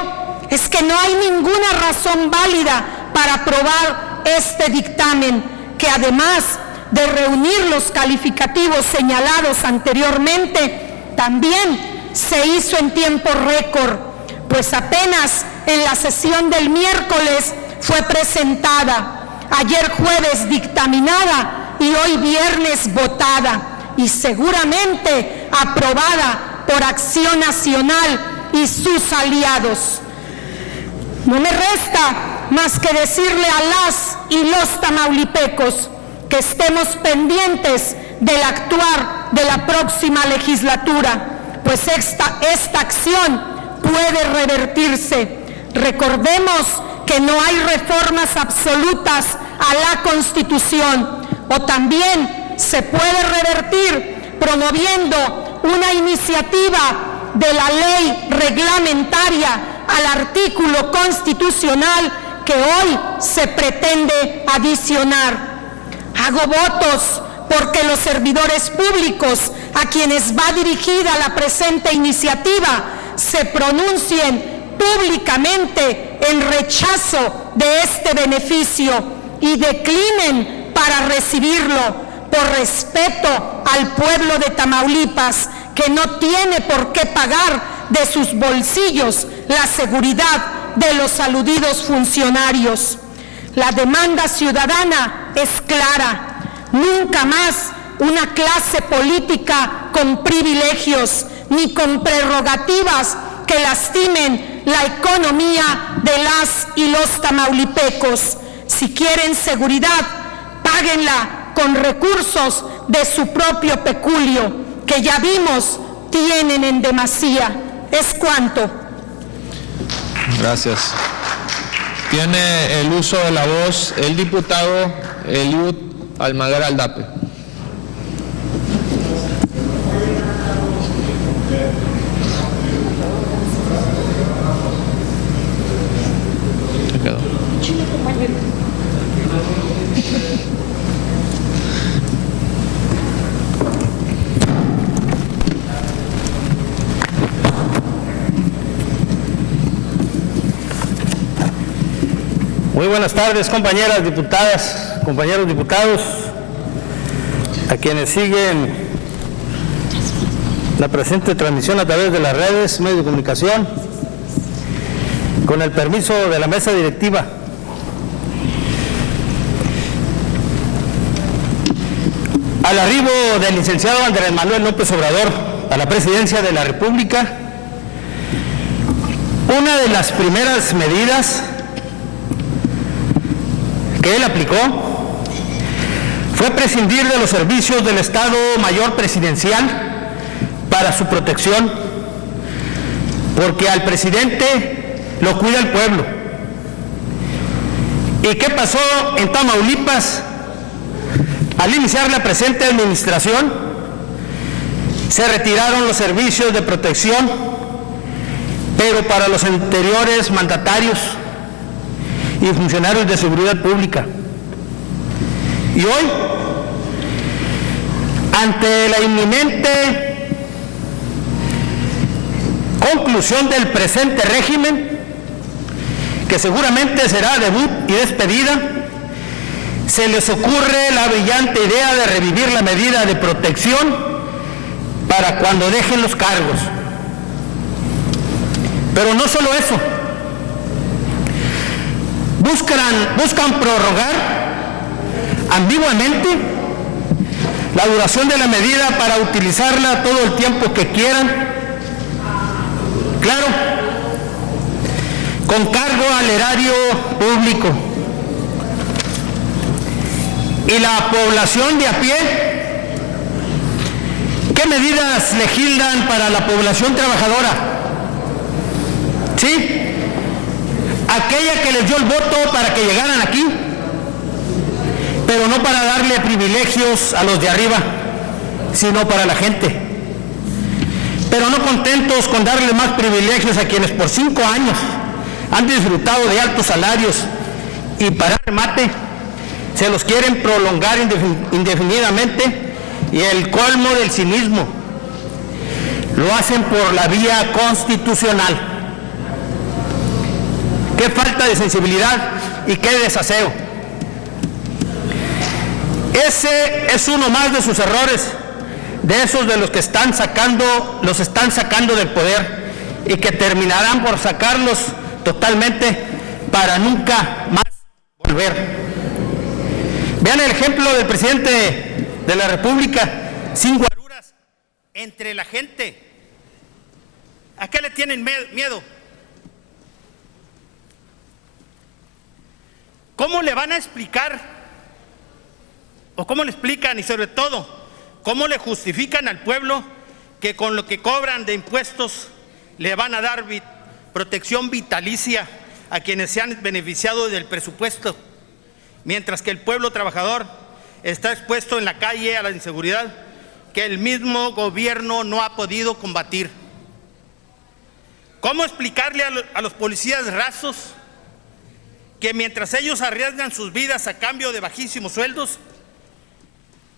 es que no hay ninguna razón válida para aprobar este dictamen, que además de reunir los calificativos señalados anteriormente, también se hizo en tiempo récord, pues apenas en la sesión del miércoles fue presentada, ayer jueves dictaminada y hoy viernes votada, y seguramente aprobada por Acción Nacional y sus aliados. No me resta más que decirle a las y los tamaulipecos que estemos pendientes del actuar de la próxima legislatura, pues esta acción puede revertirse. Recordemos que no hay reformas absolutas a la Constitución, o también se puede revertir promoviendo una iniciativa de la ley reglamentaria al artículo constitucional que hoy se pretende adicionar. Hago votos porque los servidores públicos a quienes va dirigida la presente iniciativa se pronuncien públicamente en rechazo de este beneficio y declinen para recibirlo, por respeto al pueblo de Tamaulipas, que no tiene por qué pagar de sus bolsillos la seguridad de los aludidos funcionarios. La demanda ciudadana es clara: nunca más una clase política con privilegios ni con prerrogativas que lastimen la economía de las y los tamaulipecos. Si quieren seguridad, páguenla con recursos de su propio peculio, que ya vimos tienen en demasía. Es cuanto. Gracias. Tiene el uso de la voz el diputado Eliud Almaguer Aldape. Se quedó. Muy buenas tardes, compañeras diputadas, compañeros diputados, a quienes siguen la presente transmisión a través de las redes, medios de comunicación. Con el permiso de la mesa directiva, al arribo del licenciado Andrés Manuel López Obrador a la presidencia de la República, una de las primeras medidas que él aplicó fue prescindir de los servicios del Estado Mayor Presidencial para su protección, porque al presidente lo cuida el pueblo. ¿Y qué pasó en Tamaulipas? Al iniciar la presente administración, se retiraron los servicios de protección, pero para los anteriores mandatarios y funcionarios de seguridad pública. Y hoy, ante la inminente conclusión del presente régimen, que seguramente será debut y despedida, se les ocurre la brillante idea de revivir la medida de protección para cuando dejen los cargos. Pero no solo eso, buscan prorrogar ambiguamente la duración de la medida para utilizarla todo el tiempo que quieran, claro, con cargo al erario público. Y la población de a pie, ¿qué medidas legislan para la población trabajadora? ¿Sí? Aquella que les dio el voto para que llegaran aquí, pero no para darle privilegios a los de arriba, sino para la gente. Pero no contentos con darle más privilegios a quienes por 5 años han disfrutado de altos salarios y para remate se los quieren prolongar indefinidamente, y el colmo del cinismo, lo hacen por la vía constitucional. Qué falta de sensibilidad y qué desaseo. Ese es uno más de sus errores, de esos de los que los están sacando del poder y que terminarán por sacarlos totalmente para nunca más volver. Vean el ejemplo del presidente de la República, sin guaruras entre la gente. ¿A qué le tienen miedo? ¿Cómo le van a explicar? ¿O cómo le explican? Y sobre todo, ¿Cómo le justifican al pueblo que con lo que cobran de impuestos le van a dar protección vitalicia a quienes se han beneficiado del presupuesto, mientras que el pueblo trabajador está expuesto en la calle a la inseguridad que el mismo gobierno no ha podido combatir? ¿Cómo explicarle a los policías rasos que mientras ellos arriesgan sus vidas a cambio de bajísimos sueldos,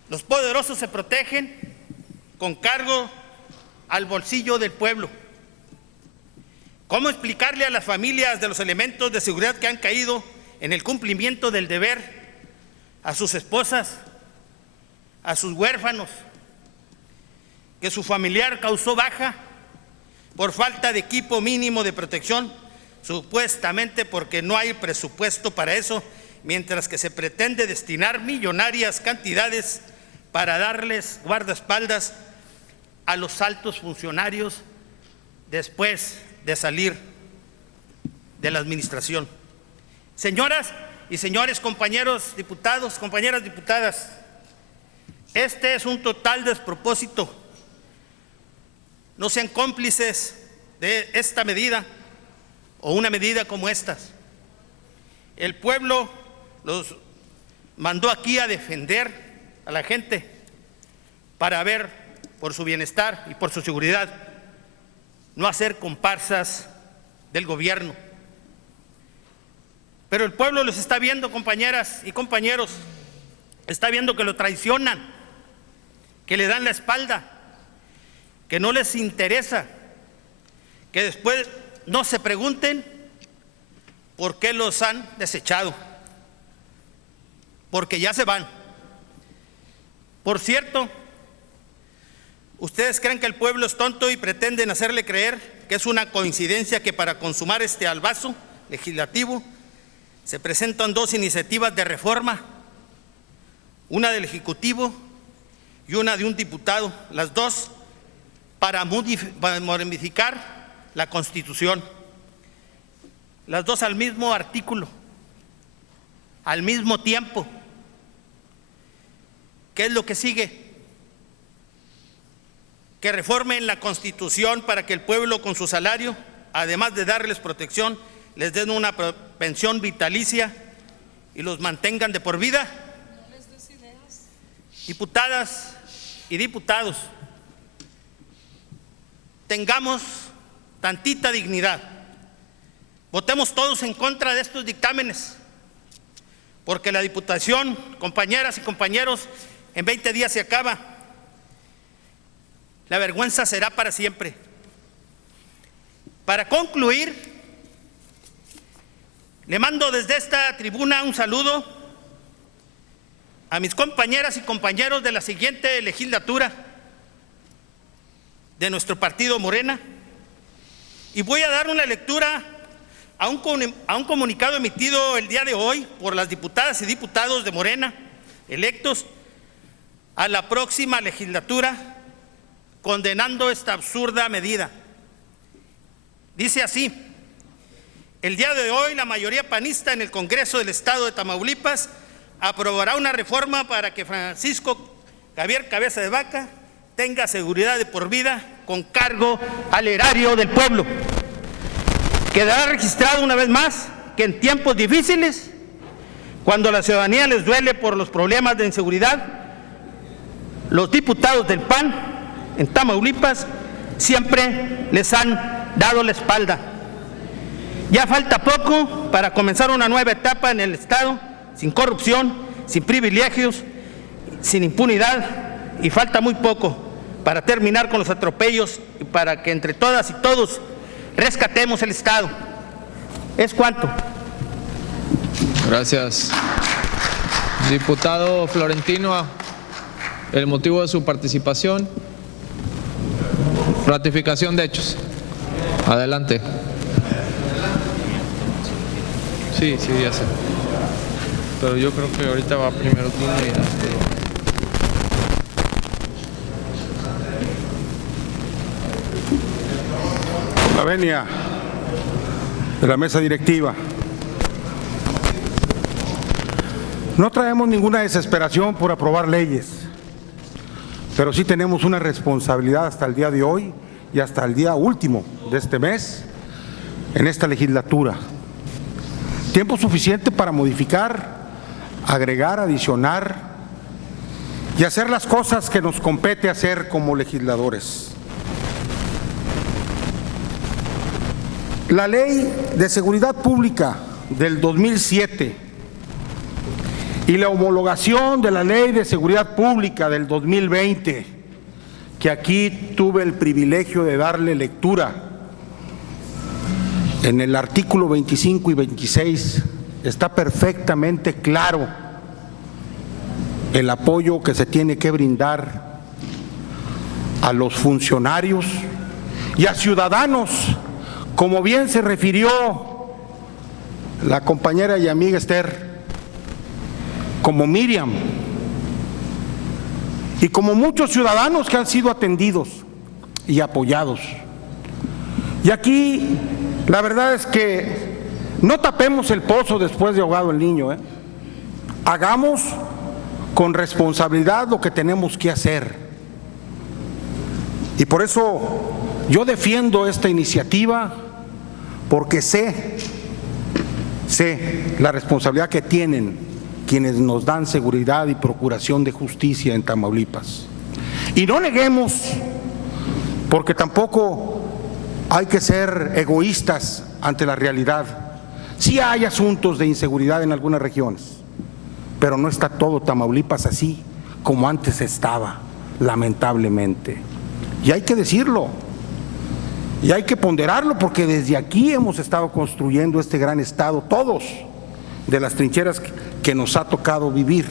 los poderosos se protegen con cargo al bolsillo del pueblo? ¿Cómo explicarle a las familias de los elementos de seguridad que han caído en el cumplimiento del deber, a sus esposas, a sus huérfanos, que su familiar causó baja por falta de equipo mínimo de protección, supuestamente porque no hay presupuesto para eso, mientras que se pretende destinar millonarias cantidades para darles guardaespaldas a los altos funcionarios después de salir de la administración? Señoras y señores compañeros diputados, compañeras diputadas, este es un total despropósito. No sean cómplices de esta medida o una medida como estas. El pueblo los mandó aquí a defender a la gente para ver por su bienestar y por su seguridad, no hacer comparsas del gobierno. Pero el pueblo los está viendo, compañeras y compañeros, está viendo que lo traicionan, que le dan la espalda, que no les interesa, que después no se pregunten por qué los han desechado, porque ya se van. Por cierto, ¿ustedes creen que el pueblo es tonto y pretenden hacerle creer que es una coincidencia que para consumar este albazo legislativo se presentan dos iniciativas de reforma, una del Ejecutivo y una de un diputado, las dos para modificar la Constitución, las dos al mismo artículo, al mismo tiempo? ¿Qué es lo que sigue? Que reformen la Constitución para que el pueblo con su salario, además de darles protección, les den una pensión vitalicia y los mantengan de por vida. Diputadas y diputados, tengamos tantita dignidad. Votemos todos en contra de estos dictámenes, porque la Diputación, compañeras y compañeros, en 20 días se acaba. La vergüenza será para siempre. Para concluir, le mando desde esta tribuna un saludo a mis compañeras y compañeros de la siguiente legislatura de nuestro partido Morena, y voy a dar una lectura a un comunicado emitido el día de hoy por las diputadas y diputados de Morena electos a la próxima legislatura, condenando esta absurda medida. Dice así: el día de hoy la mayoría panista en el Congreso del Estado de Tamaulipas aprobará una reforma para que Francisco Javier Cabeza de Vaca tenga seguridad de por vida con cargo al erario del pueblo. Quedará registrado una vez más que en tiempos difíciles, cuando a la ciudadanía les duele por los problemas de inseguridad, los diputados del PAN en Tamaulipas siempre les han dado la espalda. Ya falta poco para comenzar una nueva etapa en el Estado, sin corrupción, sin privilegios, sin impunidad, y falta muy poco para terminar con los atropellos y para que entre todas y todos rescatemos el Estado. ¿Es cuánto? Gracias. Diputado Florentino, el motivo de su participación. Ratificación de hechos. Adelante. Sí, ya sé. Pero yo creo que ahorita va primero tú y después. La venia de la mesa directiva. No traemos ninguna desesperación por aprobar leyes. pero sí tenemos una responsabilidad hasta el día de hoy y hasta el día último de este mes en esta legislatura. Tiempo suficiente para modificar, agregar, adicionar y hacer las cosas que nos compete hacer como legisladores. La Ley de Seguridad Pública del 2007 y la homologación de la Ley de Seguridad Pública del 2020, que aquí tuve el privilegio de darle lectura, en el artículo 25 y 26 está perfectamente claro el apoyo que se tiene que brindar a los funcionarios y a ciudadanos, como bien se refirió la compañera y amiga Esther, como Miriam, y como muchos ciudadanos que han sido atendidos y apoyados. Y aquí la verdad es que no tapemos el pozo después de ahogado el niño, Hagamos con responsabilidad lo que tenemos que hacer. Y por eso yo defiendo esta iniciativa, porque sé la responsabilidad que tienen quienes nos dan seguridad y procuración de justicia en Tamaulipas. Y no neguemos, porque tampoco hay que ser egoístas ante la realidad. Sí hay asuntos de inseguridad en algunas regiones, pero no está todo Tamaulipas así como antes estaba, lamentablemente. Y hay que decirlo, y hay que ponderarlo, porque desde aquí hemos estado construyendo este gran estado, todos, de las trincheras que nos ha tocado vivir.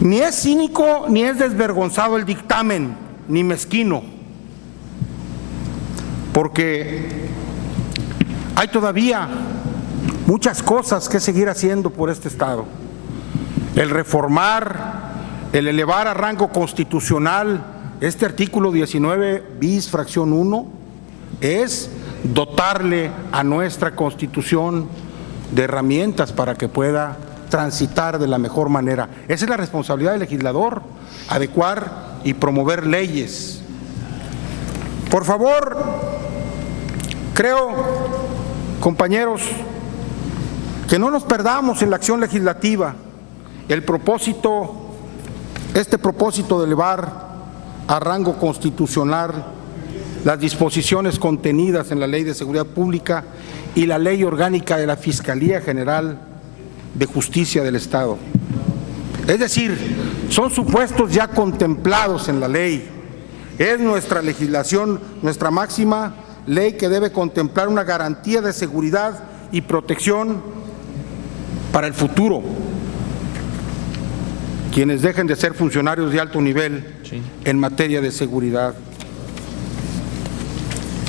Ni es cínico ni es desvergonzado el dictamen, ni mezquino, porque hay todavía muchas cosas que seguir haciendo por este estado. El reformar, el elevar a rango constitucional este artículo 19 bis fracción 1 es dotarle a nuestra Constitución de herramientas para que pueda transitar de la mejor manera. Esa es la responsabilidad del legislador, adecuar y promover leyes. Por favor, creo, compañeros, que no nos perdamos en la acción legislativa. Este propósito de elevar a rango constitucional las disposiciones contenidas en la Ley de Seguridad Pública y la Ley Orgánica de la Fiscalía General de Justicia del Estado. Es decir, son supuestos ya contemplados en la ley. Es nuestra legislación, nuestra máxima ley, que debe contemplar una garantía de seguridad y protección para el futuro. Quienes dejen de ser funcionarios de alto nivel en materia de seguridad.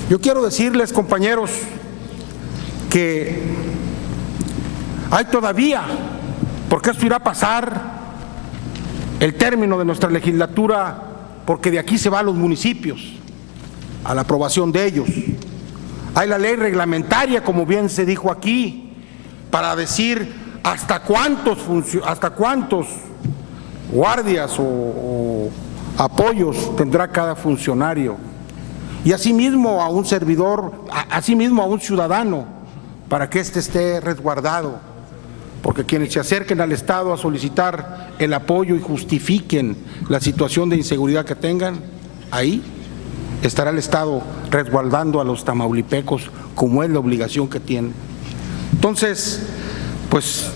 Yo quiero decirles, compañeros, que hay todavía, porque esto irá a pasar el término de nuestra legislatura, porque de aquí se va a los municipios, a la aprobación de ellos. Hay la ley reglamentaria, como bien se dijo aquí, para decir hasta cuántos guardias o apoyos tendrá cada funcionario, y asimismo a un servidor, asimismo a un ciudadano, para que éste esté resguardado, porque quienes se acerquen al Estado a solicitar el apoyo y justifiquen la situación de inseguridad que tengan, ahí estará el Estado resguardando a los tamaulipecos, como es la obligación que tiene. Entonces, pues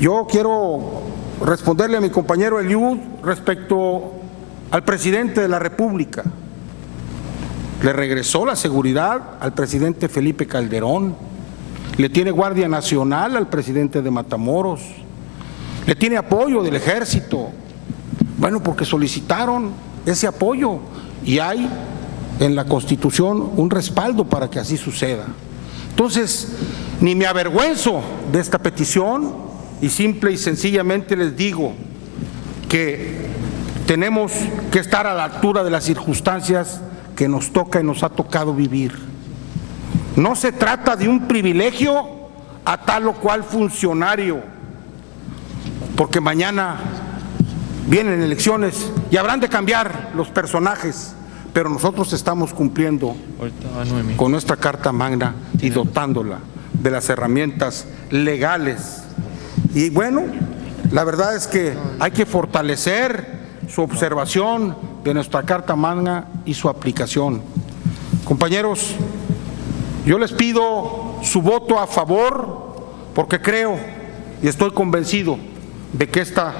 yo quiero responderle a mi compañero Eliud respecto al presidente de la República. Le regresó la seguridad al presidente Felipe Calderón, le tiene Guardia Nacional al presidente de Matamoros, le tiene apoyo del Ejército. Bueno, porque solicitaron ese apoyo y hay en la Constitución un respaldo para que así suceda. Entonces, ni me avergüenzo de esta petición, y simple y sencillamente les digo que tenemos que estar a la altura de las circunstancias que nos toca y nos ha tocado vivir. No se trata de un privilegio a tal o cual funcionario, porque mañana Vienen elecciones y habrán de cambiar los personajes, pero nosotros estamos cumpliendo con nuestra Carta Magna y dotándola de las herramientas legales. Y bueno, la verdad es que hay que fortalecer su observación de nuestra Carta Magna y su aplicación. Compañeros, yo les pido su voto a favor porque creo y estoy convencido de que esta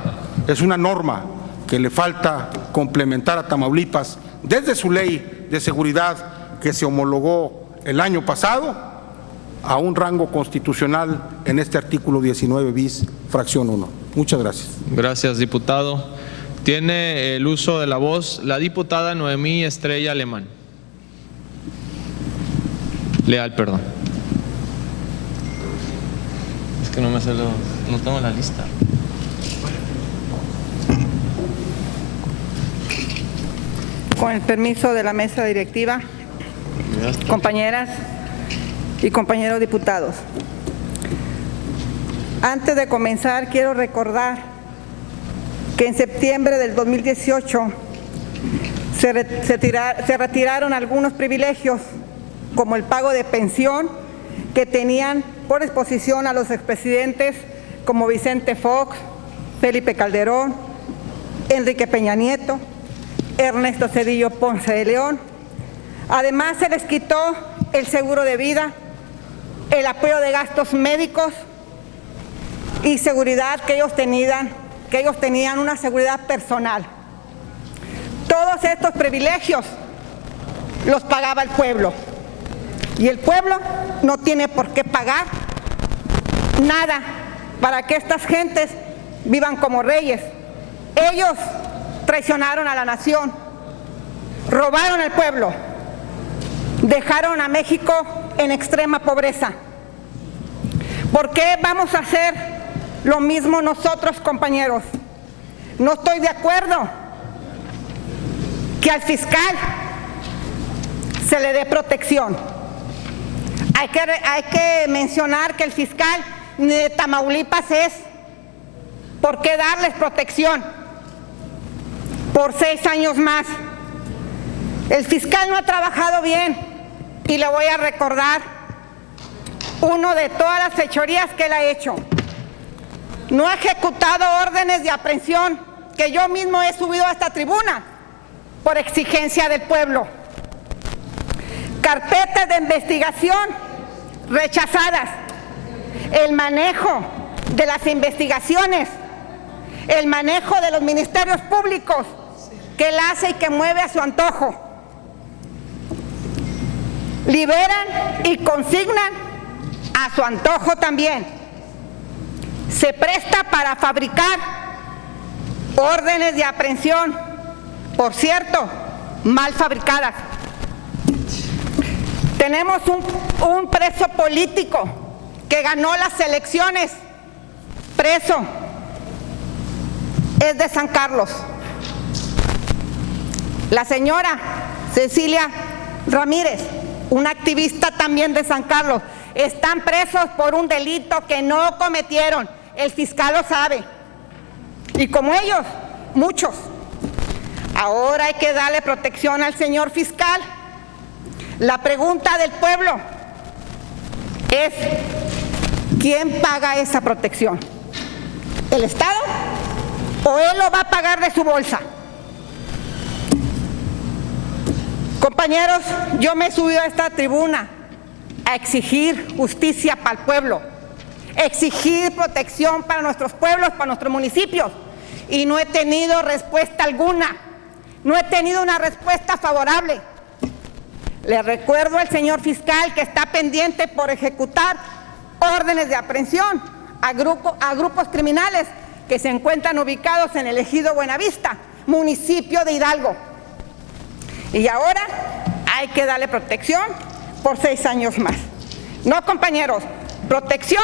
es una norma que le falta complementar a Tamaulipas desde su ley de seguridad que se homologó el año pasado a un rango constitucional en este artículo 19 bis, fracción 1. Muchas gracias. Gracias, diputado. Tiene el uso de la voz la diputada Noemí Estrella Leal, perdón. Es que no me sé no tengo la lista. Con el permiso de la mesa directiva, compañeras y compañeros diputados. Antes de comenzar, quiero recordar que en septiembre del 2018 se retiraron algunos privilegios, como el pago de pensión que tenían por exposición a los expresidentes como Vicente Fox, Felipe Calderón, Enrique Peña Nieto, Ernesto Zedillo Ponce de León. Además, se les quitó el seguro de vida, el apoyo de gastos médicos y seguridad que ellos tenían una seguridad personal. Todos estos privilegios los pagaba el pueblo y el pueblo no tiene por qué pagar nada para que estas gentes vivan como reyes. Ellos traicionaron a la nación, robaron al pueblo, dejaron a México en extrema pobreza. ¿Por qué vamos a hacer lo mismo nosotros, compañeros? No estoy de acuerdo que al fiscal se le dé protección. Hay que mencionar que el fiscal de Tamaulipas es, ¿por qué darles protección? Por 6 años más. El fiscal no ha trabajado bien y le voy a recordar uno de todas las fechorías que él ha hecho. No ha ejecutado órdenes de aprehensión que yo mismo he subido a esta tribuna por exigencia del pueblo. Carpetas de investigación rechazadas. El manejo de las investigaciones, el manejo de los ministerios públicos que él hace y que mueve a su antojo. Liberan y consignan a su antojo también. Se presta para fabricar órdenes de aprehensión, por cierto, mal fabricadas. Tenemos un preso político que ganó las elecciones, preso, es de San Carlos. La señora Cecilia Ramírez, una activista también de San Carlos, están presos por un delito que no cometieron. El fiscal lo sabe. Y como ellos, muchos. Ahora hay que darle protección al señor fiscal. La pregunta del pueblo es, ¿quién paga esa protección? ¿El Estado? ¿O él lo va a pagar de su bolsa? Compañeros, yo me he subido a esta tribuna a exigir justicia para el pueblo, exigir protección para nuestros pueblos, para nuestros municipios, y no he tenido respuesta alguna, no he tenido una respuesta favorable. Le recuerdo al señor fiscal que está pendiente por ejecutar órdenes de aprehensión a grupos criminales que se encuentran ubicados en el ejido Buenavista, municipio de Hidalgo. Y ahora hay que darle protección por 6 años más. No, compañeros, protección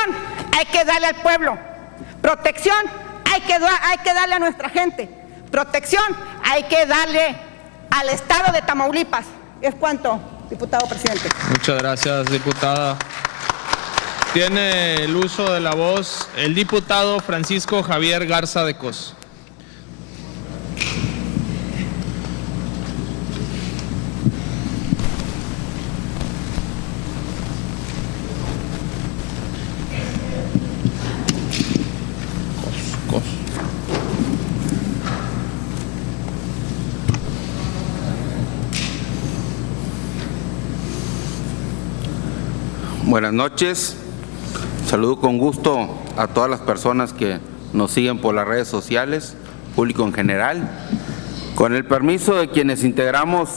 hay que darle al pueblo, protección hay que darle a nuestra gente, protección hay que darle al Estado de Tamaulipas. ¿Es cuánto, diputado presidente? Muchas gracias, diputada. Tiene el uso de la voz el diputado Francisco Javier Garza de Cos. Buenas noches. Saludo con gusto a todas las personas que nos siguen por las redes sociales, público en general. Con el permiso de quienes integramos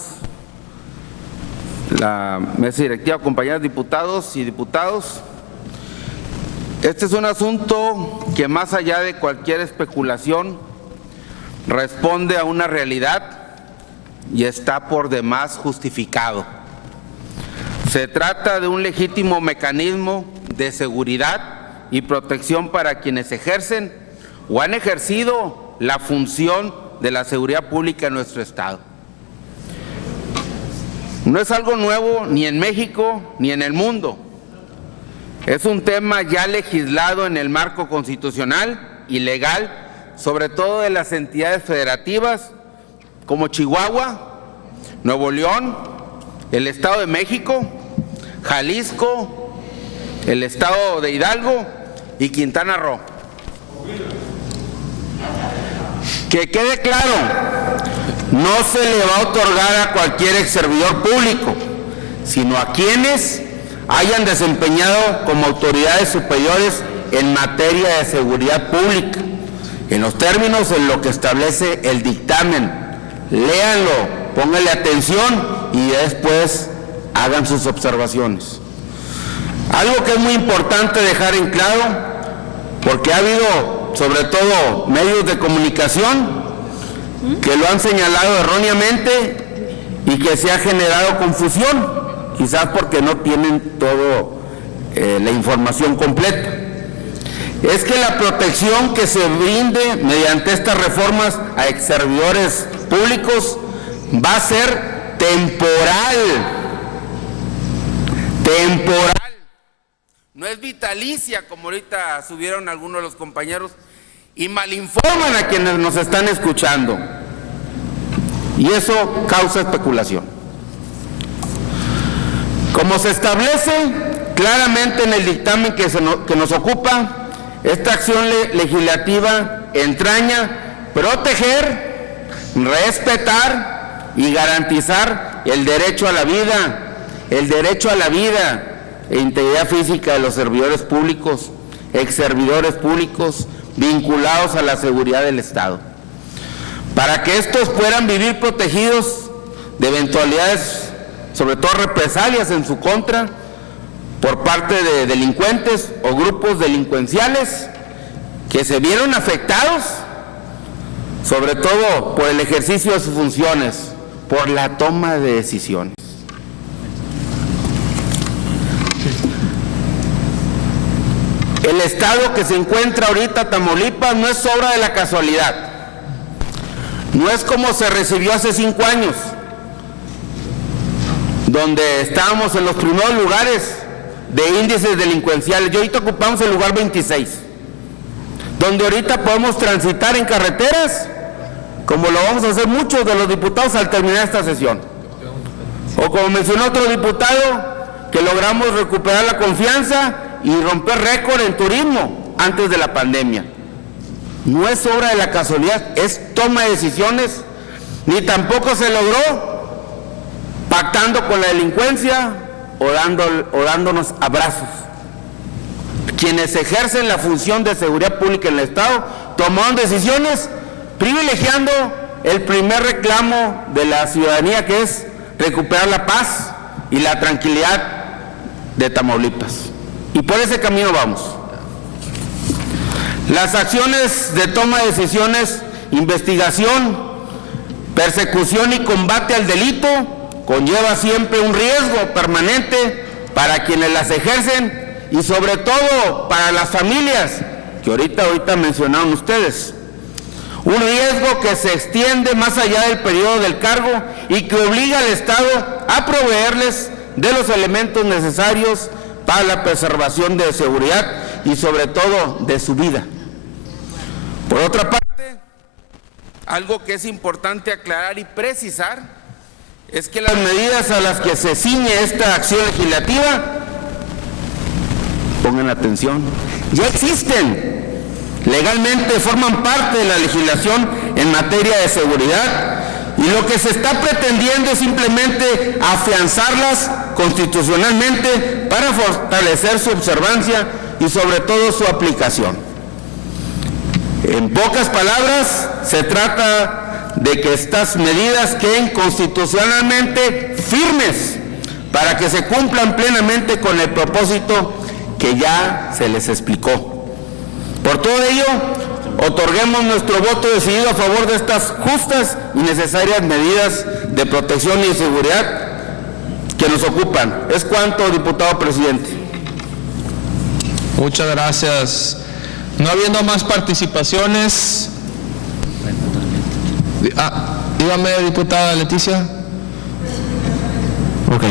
la mesa directiva, compañeros diputados y diputados, este es un asunto que, más allá de cualquier especulación, responde a una realidad y está por demás justificado. Se trata de un legítimo mecanismo de seguridad y protección para quienes ejercen o han ejercido la función de la seguridad pública en nuestro Estado. No es algo nuevo ni en México ni en el mundo. Es un tema ya legislado en el marco constitucional y legal, sobre todo de las entidades federativas como Chihuahua, Nuevo León, el Estado de México, Jalisco, el Estado de Hidalgo y Quintana Roo. Que quede claro, no se le va a otorgar a cualquier ex servidor público, sino a quienes hayan desempeñado como autoridades superiores en materia de seguridad pública, en los términos en lo que establece el dictamen. Léanlo, pónganle atención y después hagan sus observaciones. Algo que es muy importante dejar en claro, porque ha habido sobre todo medios de comunicación que lo han señalado erróneamente y que se ha generado confusión, quizás porque no tienen toda la información completa. Es que la protección que se brinde mediante estas reformas a ex servidores públicos va a ser temporal. No es vitalicia, como ahorita subieron algunos de los compañeros y malinforman a quienes nos están escuchando. Y eso causa especulación. Como se establece claramente en el dictamen que nos ocupa, esta acción legislativa entraña proteger, respetar y garantizar el derecho a la vida e integridad física de los servidores públicos, ex servidores públicos vinculados a la seguridad del Estado, para que estos puedan vivir protegidos de eventualidades, sobre todo represalias en su contra, por parte de delincuentes o grupos delincuenciales que se vieron afectados, sobre todo por el ejercicio de sus funciones, por la toma de decisiones. El estado que se encuentra ahorita Tamaulipas no es obra de la casualidad. No es como se recibió hace 5 años, donde estábamos en los primeros lugares de índices delincuenciales. Y ahorita ocupamos el lugar 26, donde ahorita podemos transitar en carreteras, como lo vamos a hacer muchos de los diputados al terminar esta sesión. O como mencionó otro diputado, que logramos recuperar la confianza y romper récord en turismo antes de la pandemia. No es obra de la casualidad, es toma de decisiones, ni tampoco se logró pactando con la delincuencia o dándonos abrazos. Quienes ejercen la función de seguridad pública en el Estado tomaron decisiones privilegiando el primer reclamo de la ciudadanía, que es recuperar la paz y la tranquilidad de Tamaulipas. Y por ese camino vamos. Las acciones de toma de decisiones, investigación, persecución y combate al delito conlleva siempre un riesgo permanente para quienes las ejercen y sobre todo para las familias que ahorita mencionaron ustedes. Un riesgo que se extiende más allá del periodo del cargo y que obliga al Estado a proveerles de los elementos necesarios para la preservación de seguridad y sobre todo de su vida. Por otra parte, algo que es importante aclarar y precisar es que las medidas a las que se ciñe esta acción legislativa, pongan atención, ya existen legalmente forman parte de la legislación en materia de seguridad, y lo que se está pretendiendo es simplemente afianzarlas constitucionalmente para fortalecer su observancia y sobre todo su aplicación. En pocas palabras, se trata de que estas medidas queden constitucionalmente firmes para que se cumplan plenamente con el propósito que ya se les explicó. Por todo ello, otorguemos nuestro voto decidido a favor de estas justas y necesarias medidas de protección y seguridad que nos ocupan. Es cuanto, diputado presidente. Muchas gracias. No habiendo más participaciones. Dígame, diputada Leticia. Ok.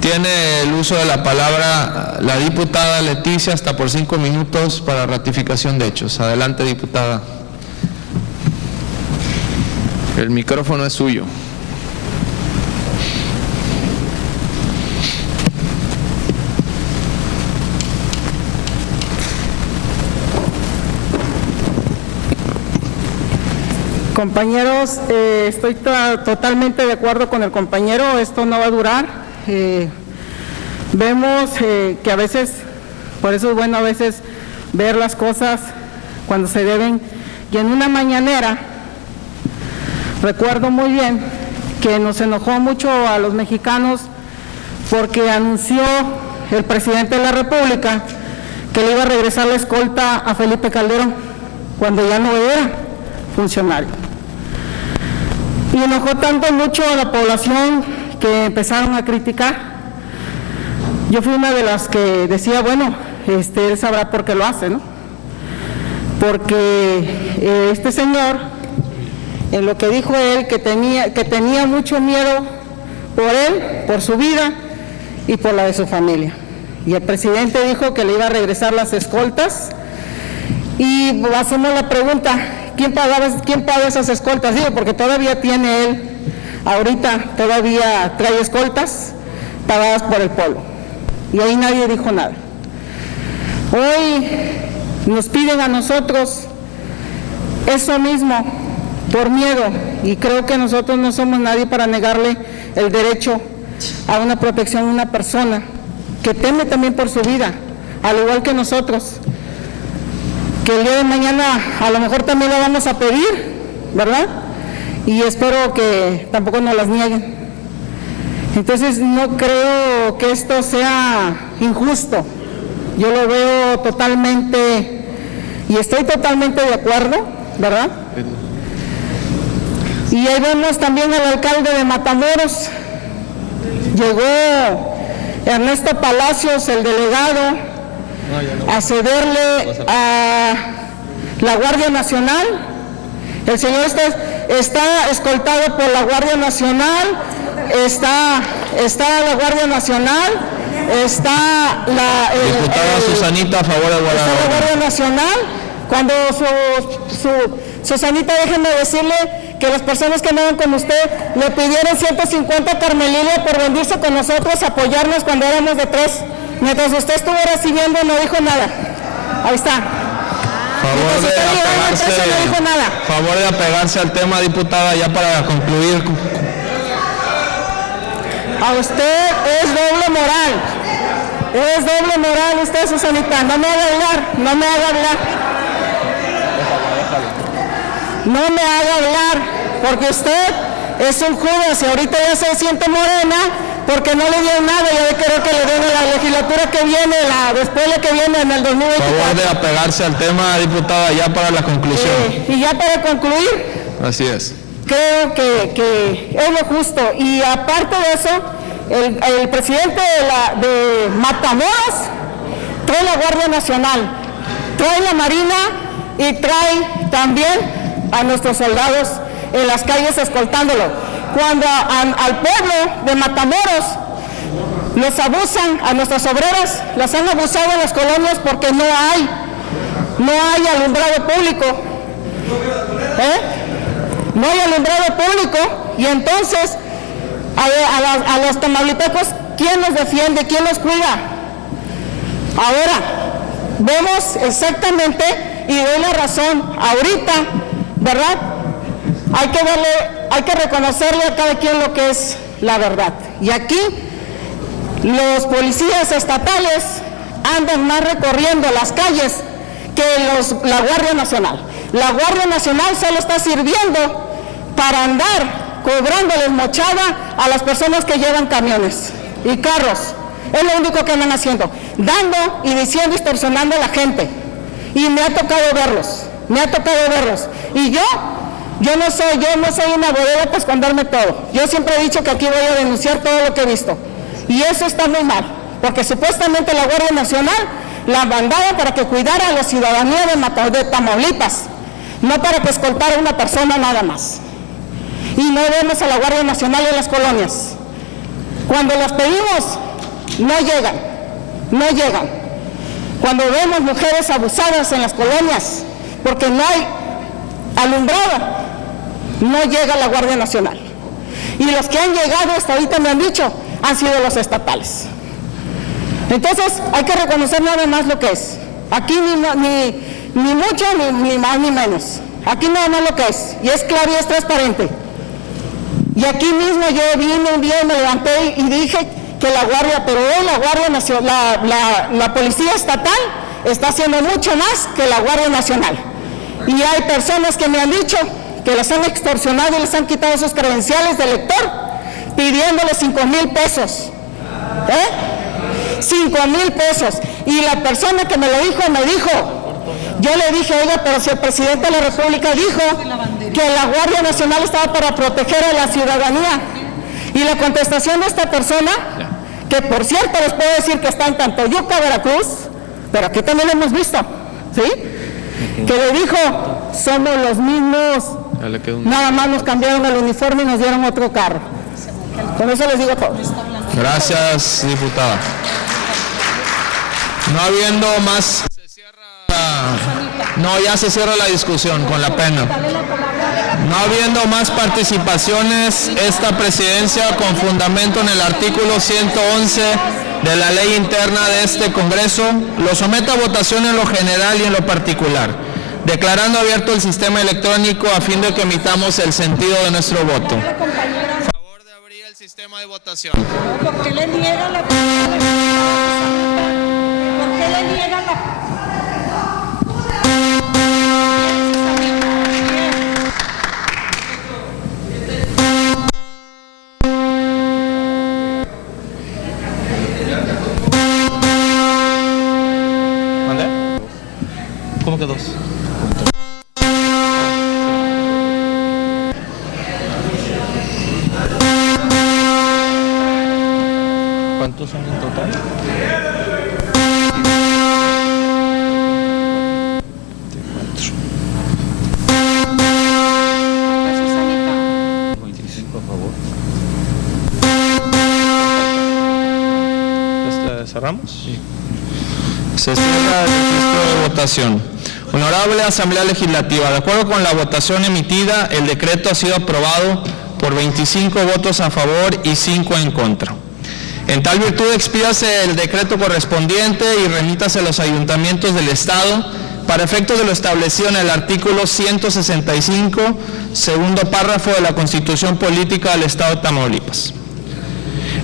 Tiene el uso de la palabra la diputada Leticia hasta por 5 minutos para ratificación de hechos. Adelante, diputada. El micrófono es suyo. Compañeros, estoy totalmente de acuerdo con el compañero, esto no va a durar. Vemos que a veces, por eso es bueno a veces ver las cosas cuando se deben, y en una mañanera, recuerdo muy bien que nos enojó mucho a los mexicanos porque anunció el presidente de la República que le iba a regresar la escolta a Felipe Calderón cuando ya no era funcionario. Y enojó tanto mucho a la población que empezaron a criticar. Yo fui una de las que decía, bueno, él sabrá por qué lo hace, ¿no? Porque este señor, en lo que dijo él, que tenía mucho miedo por él, por su vida y por la de su familia. Y el presidente dijo que le iba a regresar las escoltas. Y hacemos la pregunta, ¿quién paga esas escoltas? Digo, porque todavía tiene él, ahorita todavía trae escoltas pagadas por el pueblo. Y ahí nadie dijo nada. Hoy nos piden a nosotros eso mismo, por miedo, y creo que nosotros no somos nadie para negarle el derecho a una protección a una persona que teme también por su vida, al igual que nosotros, que el día de mañana a lo mejor también lo vamos a pedir, ¿verdad? Y espero que tampoco nos las nieguen. Entonces no creo que esto sea injusto. Yo lo veo totalmente, y estoy totalmente de acuerdo, ¿verdad? Y ahí vemos también al alcalde de Matamoros. Llegó Ernesto Palacios, el delegado, a cederle a la Guardia Nacional. El señor está escoltado por la Guardia Nacional, está la Guardia Nacional, está la... Diputada Susanita, a favor de está la Guardia Nacional. Cuando Susanita, déjenme decirle que las personas que andaban con usted le pidieron 150 carmelilla por venirse con nosotros, apoyarnos cuando éramos de 3. Mientras usted estuvo recibiendo no dijo nada. Ahí está. Favor de apegarse al tema, diputada, ya para concluir. A usted es doble moral. Es doble moral usted, Susanita. No me haga hablar, no me haga hablar. No me haga hablar, porque usted es un Judas y ahorita ya se siente morena porque no le dieron nada. Yo creo que le den a la legislatura que viene, después la que viene en el 2024. Favor de apegarse al tema, diputada, ya para la conclusión. Y ya para concluir. Así es. Creo que es lo justo. Y aparte de eso, el presidente de Matamoros trae la Guardia Nacional, trae la Marina y trae también a nuestros soldados en las calles escoltándolo. Cuando al pueblo de Matamoros los abusan, a nuestras obreras las han abusado en las colonias porque no hay alumbrado público. No hay alumbrado público, y entonces a los tamaulipecos, ¿quién los defiende? ¿Quién los cuida? Ahora vemos exactamente y doy la razón ahorita, ¿verdad? Hay que reconocerle a cada quien lo que es la verdad. Y aquí los policías estatales andan más recorriendo las calles que la Guardia Nacional. La Guardia Nacional solo está sirviendo para andar cobrándoles mochada a las personas que llevan camiones y carros. Es lo único que andan haciendo, dando y diciendo, extorsionando a la gente. Y me ha tocado verlos. Y yo no soy una bodega para esconderme todo. Yo siempre he dicho que aquí voy a denunciar todo lo que he visto. Y eso está muy mal, porque supuestamente la Guardia Nacional la mandaba para que cuidara a la ciudadanía de Tamaulipas, no para que escoltara a una persona nada más. Y no vemos a la Guardia Nacional en las colonias. Cuando las pedimos, no llegan. Cuando vemos mujeres abusadas en las colonias, porque no hay alumbrado, no llega la Guardia Nacional. Y los que han llegado hasta ahorita me han dicho, han sido los estatales. Entonces hay que reconocer nada más lo que es. Aquí ni mucho, ni más ni menos. Aquí nada más lo que es. Y es claro y es transparente. Y aquí mismo yo vine un día y me levanté y dije que la Guardia, pero hoy la Guardia Nacional, la Policía Estatal está haciendo mucho más que la Guardia Nacional. Y hay personas que me han dicho que les han extorsionado y les han quitado sus credenciales de lector, pidiéndoles 5,000 pesos. 5,000 pesos. Y la persona que me lo dijo, yo le dije, oiga, pero si el presidente de la República dijo que la Guardia Nacional estaba para proteger a la ciudadanía. Y la contestación de esta persona, que por cierto les puedo decir que está en Tantoyuca, Veracruz, pero aquí también lo hemos visto, ¿sí? Que le dijo, somos los mismos, nada más nos cambiaron el uniforme y nos dieron otro carro. Con eso les digo todo. Gracias, diputada. No habiendo más... No, ya se cierra la discusión, con la pena. No habiendo más participaciones, esta presidencia, con fundamento en el artículo 111 de la ley interna de este Congreso, lo somete a votación en lo general y en lo particular, declarando abierto el sistema electrónico a fin de que emitamos el sentido de nuestro voto. A favor de abrir el sistema de votación. ¿Por qué le niegan la... ¿Cómo que dos? ¿Cuántos son en total? ¿Cerramos? Sí. Se cierra el registro de votación. Honorable Asamblea Legislativa, de acuerdo con la votación emitida, el decreto ha sido aprobado por 25 votos a favor y 5 en contra. En tal virtud, expídase el decreto correspondiente y remítase a los ayuntamientos del Estado para efectos de lo establecido en el artículo 165, segundo párrafo de la Constitución Política del Estado de Tamaulipas.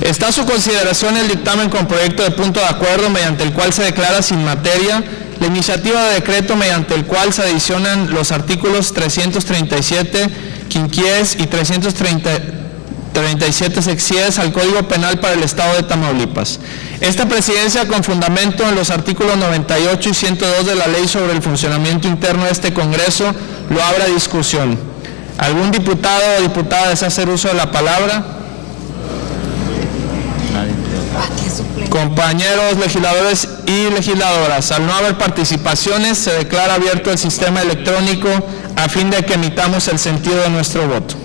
Está a su consideración el dictamen con proyecto de punto de acuerdo mediante el cual se declara sin materia la iniciativa de decreto mediante el cual se adicionan los artículos 337 quinquies y 337 sexies al Código Penal para el Estado de Tamaulipas. Esta presidencia, con fundamento en los artículos 98 y 102 de la Ley sobre el funcionamiento interno de este Congreso, lo abre a discusión. ¿Algún diputado o diputada desea hacer uso de la palabra? Compañeros legisladores y legisladoras, al no haber participaciones, se declara abierto el sistema electrónico a fin de que emitamos el sentido de nuestro voto.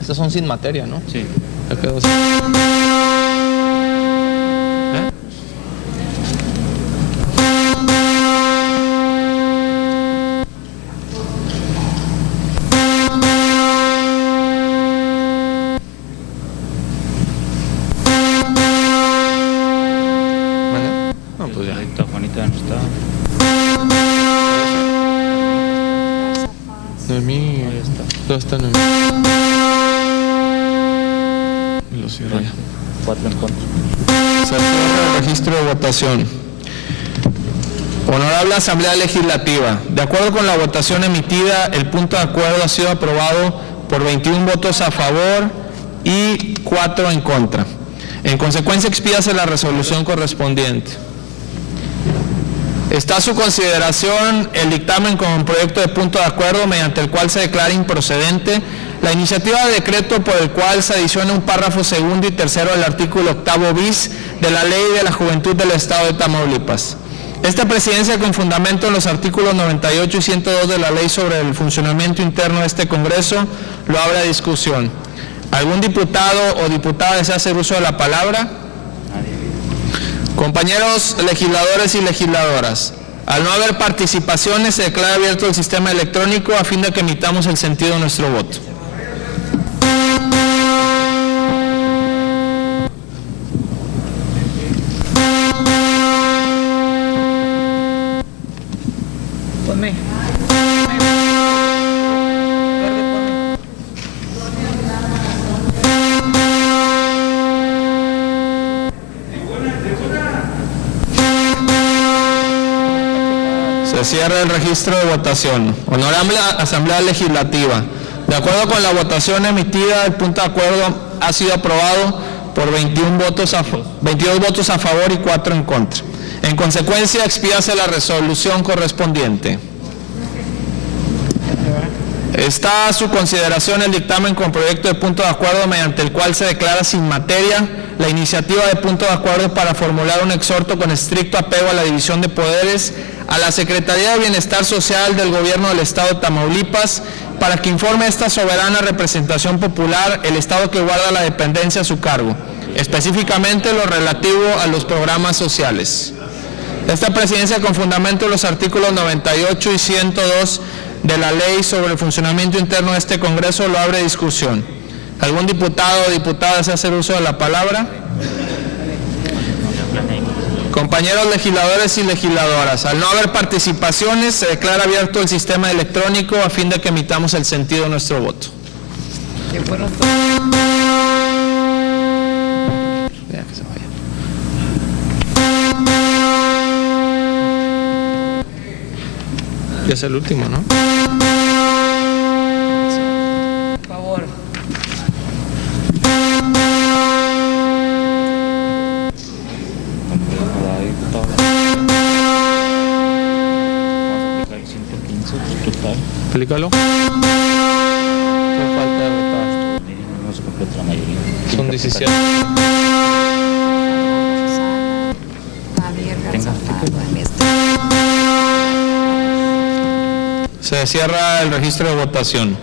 Estas son sin materia, ¿no? Sí. Ya quedó así. Está Juanita, no está. Noemí. Ahí está. ¿Dónde está Noemí? Lo cierro ya. 4 en contra. Se cierra el registro de votación. Honorable Asamblea Legislativa, de acuerdo con la votación emitida, el punto de acuerdo ha sido aprobado por 21 votos a favor y 4 en contra. En consecuencia, expídase la resolución correspondiente. Está a su consideración el dictamen con proyecto de punto de acuerdo mediante el cual se declara improcedente la iniciativa de decreto por el cual se adiciona un párrafo segundo y tercero del artículo 8 bis de la Ley de la Juventud del Estado de Tamaulipas. Esta presidencia, con fundamento en los artículos 98 y 102 de la Ley sobre el funcionamiento interno de este Congreso, lo abre a discusión. ¿Algún diputado o diputada desea hacer uso de la palabra? Compañeros legisladores y legisladoras, al no haber participaciones, se declara abierto el sistema electrónico a fin de que emitamos el sentido de nuestro voto. Se cierra el registro de votación. Honorable Asamblea Legislativa, de acuerdo con la votación emitida, el punto de acuerdo ha sido aprobado por 22 votos a favor y 4 en contra. En consecuencia, expídase la resolución correspondiente. Está a su consideración el dictamen con proyecto de punto de acuerdo mediante el cual se declara sin materia la iniciativa de punto de acuerdo para formular un exhorto con estricto apego a la división de poderes a la Secretaría de Bienestar Social del Gobierno del Estado de Tamaulipas para que informe a esta soberana representación popular el Estado que guarda la dependencia a su cargo, específicamente lo relativo a los programas sociales. Esta presidencia, con fundamento en los artículos 98 y 102 de la Ley sobre el funcionamiento interno de este Congreso, lo abre a discusión. ¿Algún diputado o diputada desea hacer uso de la palabra? Compañeros legisladores y legisladoras, al no haber participaciones, se declara abierto el sistema electrónico a fin de que emitamos el sentido de nuestro voto. Ya que se vaya. Ya es el último, ¿no? Por favor. Explícalo. ¿Qué falta de votar? No se completa la mayoría. Son 17. Se cierra el registro de votación.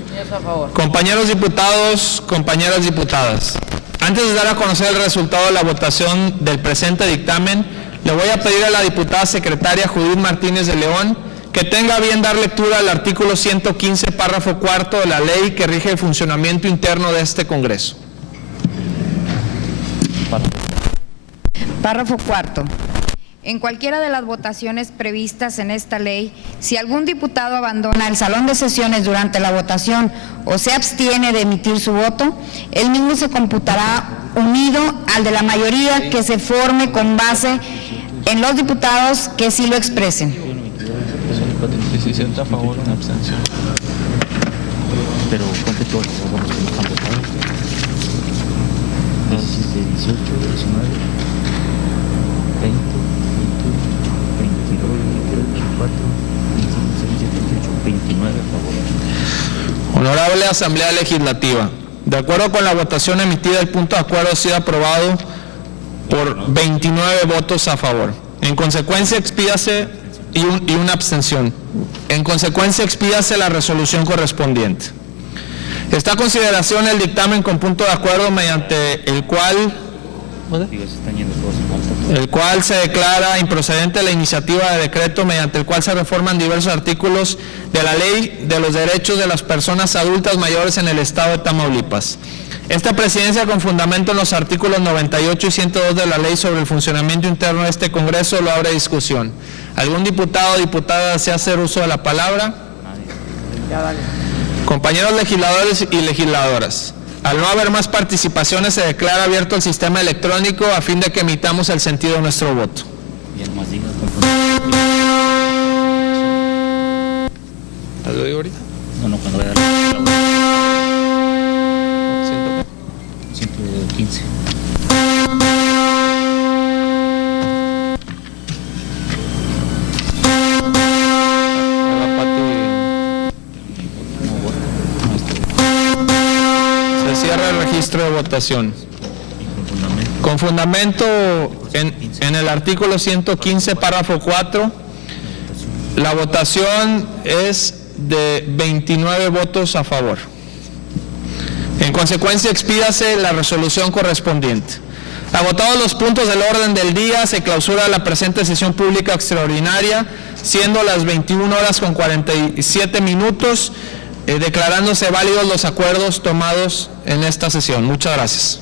Compañeros diputados, compañeras diputadas, antes de dar a conocer el resultado de la votación del presente dictamen, le voy a pedir a la diputada secretaria Judith Martínez de León que tenga a bien dar lectura al artículo 115, párrafo cuarto de la ley que rige el funcionamiento interno de este Congreso. Párrafo cuarto. En cualquiera de las votaciones previstas en esta ley, si algún diputado abandona el salón de sesiones durante la votación o se abstiene de emitir su voto, el mismo se computará unido al de la mayoría que se forme con base en los diputados que sí lo expresen. 17 a favor, una abstención. Pero cuente todos, vamos que nos han votado. 17, 18, 19, 20, 21, 22, 23, 24, 25, 26, 27, 28, 29 a favor. Honorable Asamblea Legislativa, de acuerdo con la votación emitida, el punto de acuerdo ha sido aprobado por 29 votos a favor. En consecuencia, expídase y una abstención. En consecuencia, expídase la resolución correspondiente. Está a consideración el dictamen con punto de acuerdo mediante el cual se declara improcedente la iniciativa de decreto mediante el cual se reforman diversos artículos de la Ley de los Derechos de las Personas Adultas Mayores en el Estado de Tamaulipas. Esta presidencia, con fundamento en los artículos 98 y 102 de la Ley sobre el funcionamiento interno de este Congreso, lo abre a discusión. ¿Algún diputado o diputada desea hacer uso de la palabra? Compañeros legisladores y legisladoras, al no haber más participaciones, se declara abierto el sistema electrónico a fin de que emitamos el sentido de nuestro voto. ¿Lo digo ahorita? No, cuando vaya a dar 115. Se cierra el registro de votación. Con fundamento en el artículo 115, párrafo 4, la votación es de 29 votos a favor. En consecuencia, expídase la resolución correspondiente. Agotados los puntos del orden del día, se clausura la presente sesión pública extraordinaria, siendo las 21:47, declarándose válidos los acuerdos tomados en esta sesión. Muchas gracias.